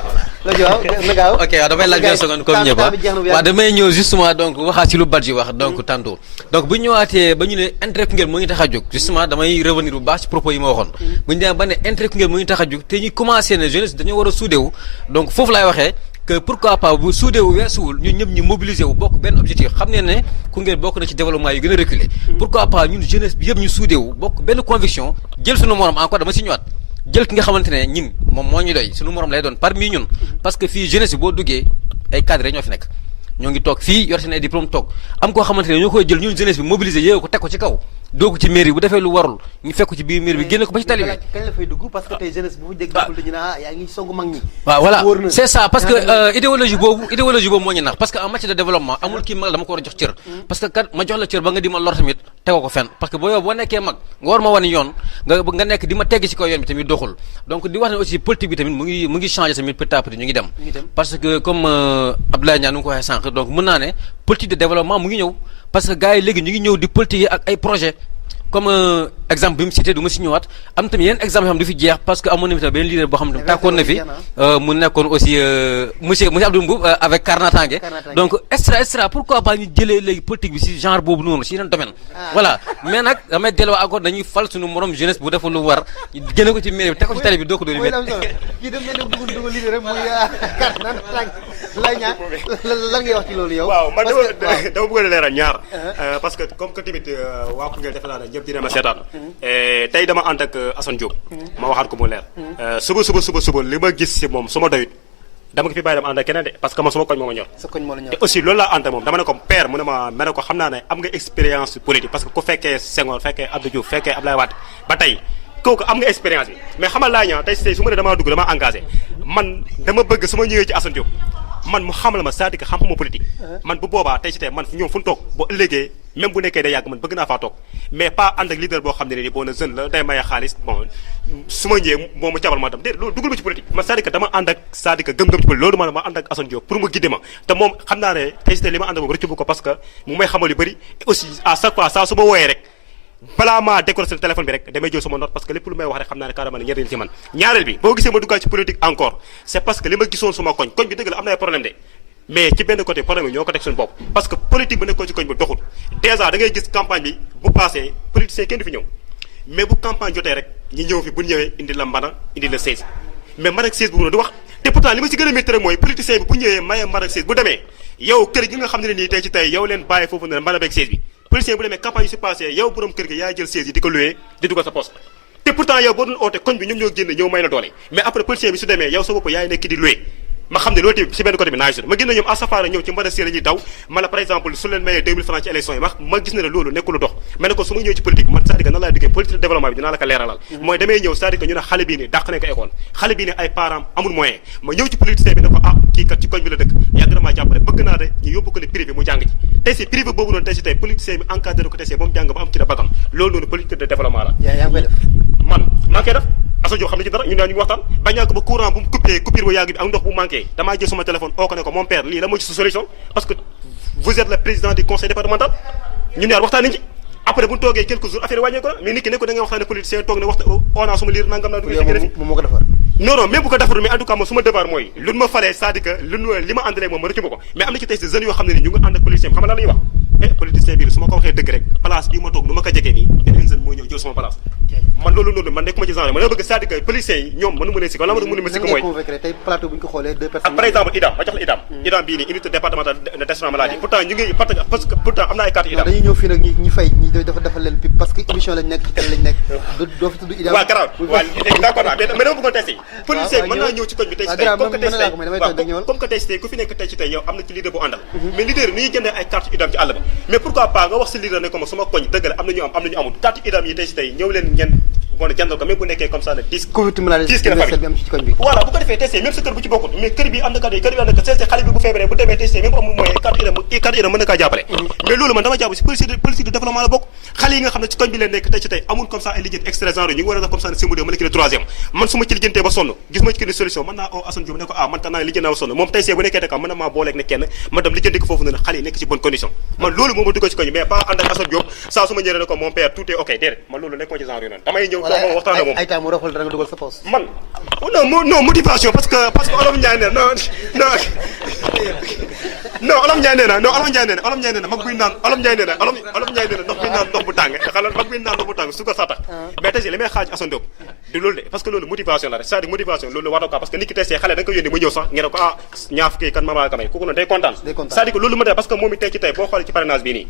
ok waaw damay laaj benn seconde comme ñëpp waaw damay ñëw justement donc waxaat ci lu Badji wax donc tantôt donc bu ñu ñëwaatee ba ñu ne intérêt Koungheul moo ñu tax a jóg justement damay revenir bu baax ci propos yi ma waxoon bu ñu demee ba ne intérêt Koungheul moo ñu tax a jóg te ñu commencé ne jeunesse dañoo war a suudewu donc foofu laay waxee que pourquoi pas bu suudewu weesuwul ñun ñëpp ñu mobiliser wu bokk benn objectif xam ne Koungheul bokk na ci développement yu gën a reculé pourquoi pas ñun jeunesse bi yëpp ñu suudewu bokk benn conviction jël suñu morom encore dama si ñëwaat jël ki nga xamante ne ñun moom moo ñu doy suñu morom lay doon parmi ñun parce que fii jeunesse bi boo duggee ay cadres ñoo fi nekk ñoo ngi toog fii yor seen ay diplôme toog am koo xamante ne ñoo koy jël ñun jeunesse bi mobiliser yéego ko teg ko ci kaw doogu ci mairie bu defee lu warul ñu fekk ci biir mairie bi génne ko ba ci tali bi kañ la fay dugg parce que tey jeunesse bu dégg ñu ne yaa ngi songu mag ñi waaw voilà c'est ça parce que idéologie boobu moo ñu nax parce que en matière de développement amul kii mag dama ko war a jox cër parce que kat ma jox la cër ba nga di ma lor tamit tegoo ko fenn parce que boo yow boo nekkee mag nga war ma wan yoon nga nekk di ma tegg ci kaw yoon bi tamit doxul donc di wax ne aussi politique bi tamit mu ngi changé tamit petit à petit ñu ngi dem parce que comme Abdoulaye Niane nu ngi ko waxee sànq donc mën naa ne politique de développement mu ngi ñëw parce que gars yi léegi ñu ngi ñëw di politique ak ay projet comme exemple bi mu cité du ma si ñëwaat am tamit yeneen exemple yoo xam du fi jeex parce que amoon na fi tamit benn leader boo xam ne tàkkoon na fi mu nekkoon aussi monsieur Abdou Mboub avec Karnatange donc extra pourquoi pas ñu jëlee léegi politique bi si genre boobu noonu si yeneen domaine voilà mais nag damay delloo encore dañuy fal suñu morom jeunesse bu deful lu war génne ko ci mairie bi teg ko ci tali bi doo ko doon kii dem mel ne dugg leader rek muy Karnatange lay ñaan lan ngay wax ci loolu yow waaw man dama bëgg a leeral ñaar parce que comme que tamit waa Koungheul defe naa ne ñëpp dina ma seetaan tey dama ànd ak Assane Diop ma waxaat ko mu leer suba li ma gis si moom su ma doyut dama ko fi bàyyi dem ànd ak keneen de parce que man sama koñ moo ma ñor te aussi loolu laa ànd ak moom dama ne ko père mu ne ma ne ko xam naa ne am nga expérience politique parce que ku fekkee Senghor fekkee Abdou Diouf fekkee Abdoulaye Wade ba tey kooku am nga expérience bi mais xamal laa ñaa tey su ma ne damaa dugg damaa engagé man dama bëgg su ma ñëwee ci Assane Diop man mu xamal ma c'est-à-dire que xam-xamu politique man bu boobaa tey si tey man ñoom fu ñu toog boo ëllëgee même bu nekkee day yàgg man bëgg naa faa toog mais pas ànd ak leader boo xam ne nii boo na jeune la day maye xaalis bon su ma ñëwee moo ma cabal ma tam déedéet loolu duggul ma ci politique man c'est-à-dire que dama ànd ak c'est-à-dire que gëm-gëm ci politique loolu ma ànd ak Assane Diop pour mu guider ma te moom xam naa ne tey si tey li ma ànd ak moom rëccu ko parce que mu may xamal yu bëri aussi à chaque fois saa su ma wooyee rek balaa maa décrocher téléphone bi rek damay jël sama note parce que lépp lu may wax rek xam naa ne carrément ne njëriñ ci man ñaareel bi boo gisee ma duggal ci politique encore c'est parce que li ma gisoon suma koñ bi dëgg la am na ay problème de mais ci benn côté problème yi ñoo ko teg suñu bopp parce que politique bu nekkoon ci koñ bi doxul déjà da ngay gis campagne bi bu passé politicien kenn du fi ñëw mais bu campagne jotee rek ñi ñëw fi bu ñëwee indi la mbana indi la 16 mais mban ak 16 bu du wax te pourtant li ma ci gën a métti rek mooy politicien bi bu ñëwee maye mban ak 16 bu demee yow kër gi nga xam ne nii tey ci tey yow leen bàyyi foofu ne mban ak 16 bi politicien bu demee campagne yu si passé yow borom kër gi yaay jël 16 yi di ko loué di dugal sa poste te pourtant yow boo doon oote koñ bi ñoom ñoo génn ñëw may la doole mais après politicien bi su demee yow sa bopp yaay nekk di loué ma xam ne loolu tamit si benn côté bi naaj ma gis na ñoom à safara ñëw ci mbara séer ñuy daw ma la par exemple su leen mayee 2000 francs ci élection yi ma gis na ne loolu nekkul lu dox mais ne ko su ma ñëwee ci politique man c'est-à-dire que nan laay duggee politique de développement bi dinaa la ko leeralal mooy damay ñëw c'est-à-dire que ñu ne xale bii nii dàq nañ ko école xale bii nii ay parents amul moyen ma ñëw ci politicien bi ne ko kii kat ci koñ bi la dëkk yàgg na maa jàppale bëgg naa de ñu yóbbu ko ne privé mu jàng ci tey si privé boobu noonu tey si tey politicien bi encadré ko tey si ba mu jàng ba am ci da bagam loolu noonu politique de développement la man maa ngi koy def Assane Diop xam ne ci dara ñu ngi waxtaan bañaa ko ba courant bu mu coupure bu yàgg bi ak ndox bu manqué damaa jël sama téléphone oo ko ne ko mon père lii la moo ci solution parce que vous êtes le président du conseil départemental ñun ñaar waxtaan nañ ci après bu ñu toogee quelques jours affaire yi wàññee ko la mais nit ki ne ko da ngay waxtaane politicien toog ne waxta ona suma liir nangam naa du moom moo ko defar non même bu ko defarul mais en tout cas moom suma devoir mooy lu ma falee c'est-à-dire que li ma àndalee moom ma rëccu ma ko mais am na ci tey si jeunes yoo xam ne ni ñu ngi ànd ak politicien bi xam nga lan la ñuy wax politicien bi su ma ko waxee dëgg rek place bii ma toog nu ma ko jegee nii beneen jeune mooy ñëw jël sama place man loolu noonu man nekkuma ci genre man dama bëgg c'est-à-dire que policiers yi ñoom mënu ma leen si ko la ma mënu ma si ko mooy tey plateau bu ñu ko xoolee deux personnes par exemple IDAM ma jox la IDAM bii nii unité départementale de détection maladie pourtant ñu ngi parce que pourtant am na ay carte IDAM dañuy ñëw fii nag ñi fay ñi dafa defal leen pip parce que émission lañ nekk ci télé lañ nekk doo fi tudd IDAM waaw garaaw waaw léegi d'accord mais dama bëggoon testé policier bi mën naa ñëw ci koñ bi tey si tey comme que tey si tey ku fi nekk tey ci tey yow am na ci leader bu àndal mais leader ni ñuy jëndee ay carte IDAM ci àll ba mais pourquoi pas nga wax si leader ne ko ma suma koñ dëgg la am na ñu am am na ñu amul carte IDAM yi tey si tey ñëw leen ngeen bon jàndal ko même bu nekkee comme ça ne 10 10 ki la famille bi am ci koñ bi voilà bu ko defee testé même sa kër bu ci bokkut mais kër bi am na kër bi am na kër xale bi bu feebaree bu demee testé même bu amul moyen 4 heures mën na kaa jàppale mais loolu man dama jàpp si politique de développement la bokk xale yi nga xam ne ci koñ bi leen nekk tey ci tey amul comme ça ay liggéey extra genre ñu ngi war a def comme ça ne simbu de mën na ki ne 3e man su ma ci liggéeyantee ba sonn gis ma ci kii solution mën naa oo Assane Diop ne ko man kan naa liggéey naa ba sonn moom tey see bu nekkee Dakar mën na maa booleeg ne kenn man dem liggéeyante ko foofu ne xale yi nekk ci bonne condition man loolu moo ma dugg ci koñ mais pas ànd ak Assane Diop saa su ma ñëwee ne ko mon père tout est ok déedéet man loolu nekk ma ci genre yu noonu damay ñëw toog moom waxtaan ak moom ay temps mu roxal dara nga dugal sa poste man non motivation parce que olof Ndiaye nee non olof Ndiaye nee na mag buy naan olof Ndiaye nee na ndox buy naan ndox bu tàng xala mag buy naan ndox bu tàng su ko sa tax mais tey li may xaaj Assane Diop du loolu de parce que loolu motivation la rek c'est-à-dire motivation loolu war na ko parce que nit ki tey xale da nga ko yónni mu ñëw sax ngeen ko ñaar fukki kan mama ka may kooku noonu day kontaan c'est-à-dire que loolu ma def parce que moom it tey ci tey boo xoolee ci parrainage bii nii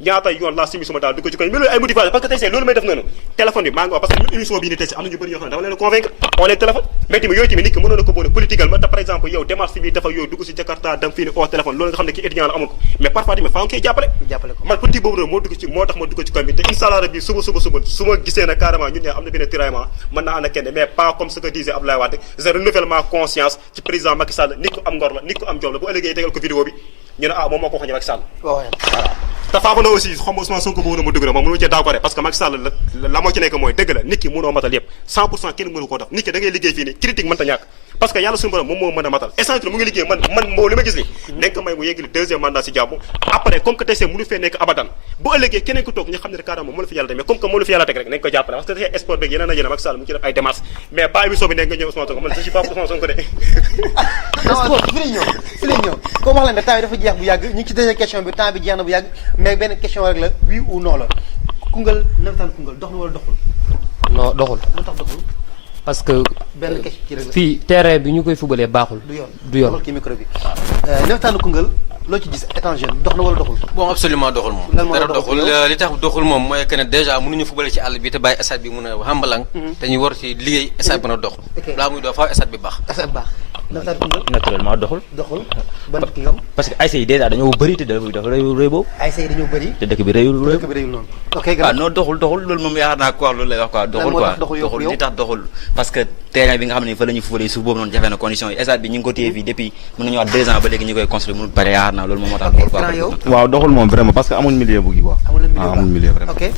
ñaata yoon laa simi suma daal du ko ci koñ mais loolu ay motivation parce que tey see loolu may def noonu téléphone bi maa ngi wax parce que même émission bii nii tey si am na ñu bëri yoo xam ne dama leen convaincre on leen téléphone mais tamit yooyu tamit nit ki mënoon na ko boole politique ma te par exemple yow démarche bi dafa yow dugg si Jakarta dem fii ni au téléphone loolu nga xam ne kii étudiant la amul ko mais parfois tamit faa nga koy jàppale ko man politique boobu noonu moo dugg ci moo tax ma dugg ci koñ bi te inshallah rabbi suba su ma gisee na carrément ñun ñaa am na benn tiraillement mën naa ànd ak kenn mais pas comme ce que disait Abdoulaye Wade je renouvelle ma conscience ci président Macky Sall nit ko am ngor la nit ko am jom la bu ëllëgee tegal ko vidéo bi ñu ne moom moo ko waxoon Macky Sall voilà te faamu na aussi xam nga Ousmane Sonko boobu na ma dugg na moom mënu cee daaw ko parce que Macky Sall la moo ci nekk mooy dëgg la nit ki mënoo matal yëpp 100% kenn mënu koo def nit ki da ngay liggéey fii nii critique mënta ñàkk parce que yàlla suñu borom moom moo mën a matal essence mu ngi liggéey man moo li ma gis ni nekk may mu yeggali 2e mandat si jàmm après comme que tey see mënu fee nekk abadan bu ëllëgee keneen ko toog ñu xam ne carrément moo la fi yàlla teg mais comme que moo la fi yàlla teg rek nañ ko jàppale parce que tey sport beeg yeneen ak yeneen Macky Sall mu ngi ci def ay démarches mais pas émission bi nekk nga ñëw Ousmane Sonko man je suis pas pour Ousmane Sonko de sport fi lañ ñëw comme wax leen ne temps bi dafa jeex bu yàgg ñu ngi ci deuxième question bi temps bi jeex na bu yàgg mais benn question rek la oui ou non la Koungheul nawetaan Koungheul dox na wala doxul non doxul lu tax doxul parce que benn question ci rek la fii terrain bi ñu koy fubalee baaxul du yoon kii micro bi nawetaanu Koungheul loo ci gis étranger dox na wala doxul bon absolument doxul moom dara doxul li tax doxul moom mooy que ne déjà mënuñu fubale ci àll bi te bàyyi stade bi mun a xambalang te ñu war ci liggéey stade bi mën a dox laa muy doo faaw stade bi baax naturellement doxul ban ki ngam parce que ASC yi déjà dañoo bëri te dafa rëy boobu ASC yi dañoo bëri te dëkk bi rëyul noonu ok non doxul loolu moom yaakaar naa ko wax loolu lay wax quoi doxul li tax doxul parce que terrain bi nga xam ne fa la ñu fubalee suuf boobu noonu jafe na condition yi stade bi ñu ngi ko téye fii depuis mën nañu wax 2 ans ba léegi ñu koy construire mënul pare yaakaar naa loolu moom moo tax doxul quoi waaw doxul moom vraiment parce que amuñ milieu bu gi quoi amuñ milieu vraiment ok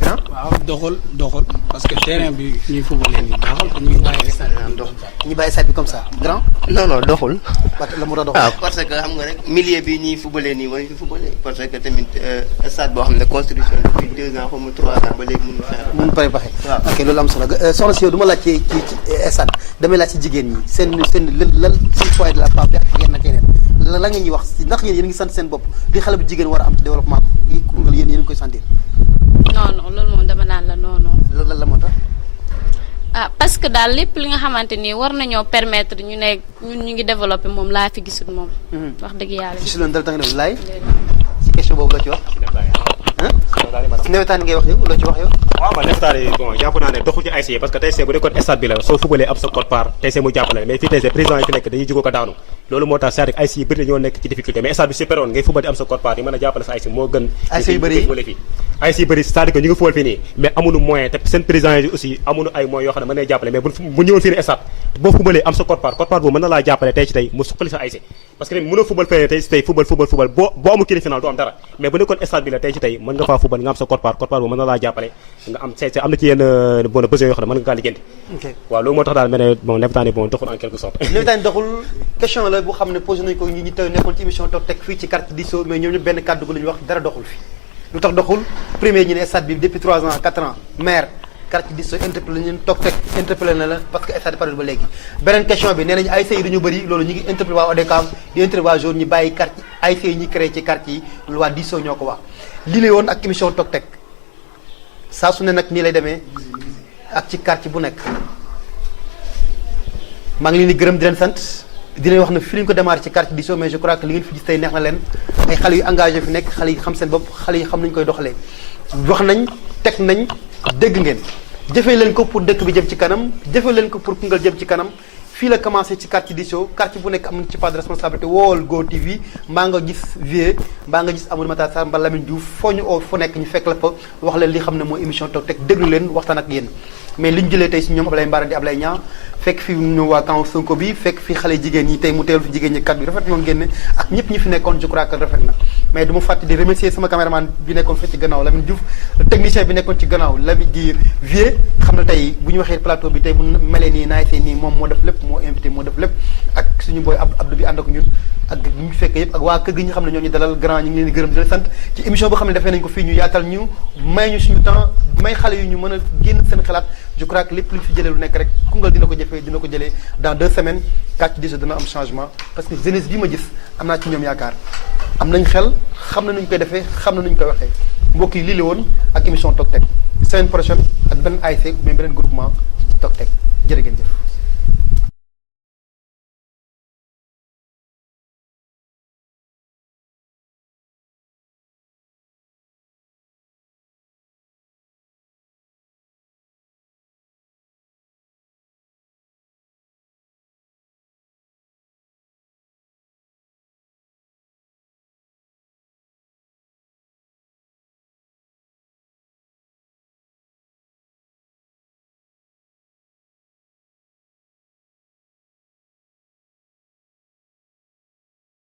grand waaw doxul parce que terrain bi ñuy fubalee nii baaxul te ñu ngi bàyyi stade bi dox ñu bàyyi stade bi comme ça grand non doxul la mu doxul parce que xam nga rek milieu bi ñuy fubalee nii war ñu fi fubalee parce que tamit stade boo xam ne construction depuis 2 ans xaw ma 3 ans ba léegi mënu pare paxe ok loolu am solo soxna si yow du ma laaj ci stade damay laaj ci jigéen ñi seen lan seen foyer de la femme bi ak yeneen ak yeneen la nga ñuy wax si ndax yéen ngi sant seen bopp li xale bu jigéen war a am ci développement yi Koungheul yéen ngi koy sentir non loolu moom dama naan la non lan la moo tax parce que daal lépp li nga xamante ni war nañoo permettre ñu ne ñun ñu ngi développé moom laa fi gisul moom wax dëgg yàlla gisul leen dara tax ne laay si question boobu la ci wax si nawetaan ngay wax yow loo ci wax yow waaw man nawetaan yi bon jàpp naa ne doxul ci ASC parce que tey see bu nekkoon stade bi la soo fubalee am sa code part tey see mu jàppale mais fii tey see président yi fi nekk dañuy jógoo ko daanu loolu moo tax c'est-à-dire ASC yi bëri ñoo nekk ci difficulté mais stade bi super woon ngay fubal di am sa code part yi mën a jàppale sa ASC moo gën ASC yu bëri c'est-à-dire que ñu ngi fubal fii nii mais amuñu moyen te seen président yi aussi amuñu ay moyens yoo xam ne mën na jàppale mais bu ñëwoon fii nii stade boo fubalee am sa code part boobu mën na laa jàppale tey ci tey mu suqali sa ASC parce que tamit mënoo fubal fee tey ci tey fubal boo amul kii final doo am dara mais bu nekkoon stade bi la tey ci tey mën nga faa fubal nga am sa code part boobu mën na laa jàppale nga am c'est am na ci yenn bon besoin yoo xam ne mën nga kaa liggéenti waaw loolu moo tax daal mel ne bon nawetaan yi bon doxul en quelque sorte nawetaan doxul question la bu xam ne posé nañu ko ñi tey nekkoon ci émission Tok Tek fii ci quartier Diso mais ñoom ñëpp benn kàddu gu la ñu wax dara doxul fi lu tax doxul premier ñu ne stade bi depuis 3 ans 4 ans maire quartier Diso interpellé ñun Tok Tek interpellé na la parce que stade bi pare ba léegi beneen question bi nee nañu ASC yi dañu bëri loolu ñu ngi interpellé waa ODCAV di interpellé waa zone ñu bàyyi quartier ASC yi ñu créé ci quartier yi loolu waa Diso ñoo ko wax lii lay woon ak émission Tok Tek saa su ne nag nii lay demee ak ci quartier bu nekk maa ngi leen di gërëm di leen sant di leen wax ne fi lañu ko démarré ci quartier Diso mais je crois que li ngeen fi gis tey neex na leen ay xale yu engagé fi nekk xale yi xam seen bopp xale yi xam nañu koy doxalee wax nañ teg nañ dégg ngeen jëfee leen ko pour dëkk bi jëm ci kanam jëfee leen ko pour Koungheul jëm ci kanam fii la commencé ci quartier Diso quartier bu nekk am na ci part de responsabilité wool Go TV mbaa nga gis Vieux mbaa nga gis Amadou Matar Sarr mbaa Lamine Diouf foo ñu oo fu nekk ñu fekk la fa wax leen li xam ne mooy émission Tok Tek déglu leen waxtaan ak yéen mais li ñu jëlee tey si ñoom Ablaye Mbara di Ablaye Niang fekk fi ñu waa camp Sonko bi fekk fi xale jigéen ñi tey mu teewlu fi jigéen ñi kàddu yi rafet ñoom génne ak ñëpp ñi fi nekkoon je crois que rafet na mais du ma fàtte di remercier sama caméraman bi nekkoon fa ci gannaaw Lamine Diouf le technicien bi nekkoon ci gannaaw Lamine di Vieux xam na tey bu ñu waxee plateau bi tey bu melee nii naay see nii moom moo def lépp moo invité moo def lépp ak suñu booy Abdou bi ànd ak ñun ak ñu fekk yëpp ak waa kër gi ñu xam ne ñoo ñu dalal grand ñu ngi leen di gërëm di leen sant ci émission boo xam ne defee nañ ko fii ñu yaatal ñu may ñu suñu temps may xale yu ñu mën a génn seen xalaat je crois que lépp lu ñu fi jëlee lu nekk rek Koungheul dina ko jëfee dina ko jëlee dans 2 semaines quartier Diso dina am changement parce que jeunesse bi ma gis am naa ci ñoom yaakaar am nañ xel xam na nu ñu koy defee xam na nu ñu koy waxee mbokk yi lii la woon ak émission Tok Tek semaine prochaine ak beneen ASC mais beneen groupement Tok Tek jërë ngeen jëf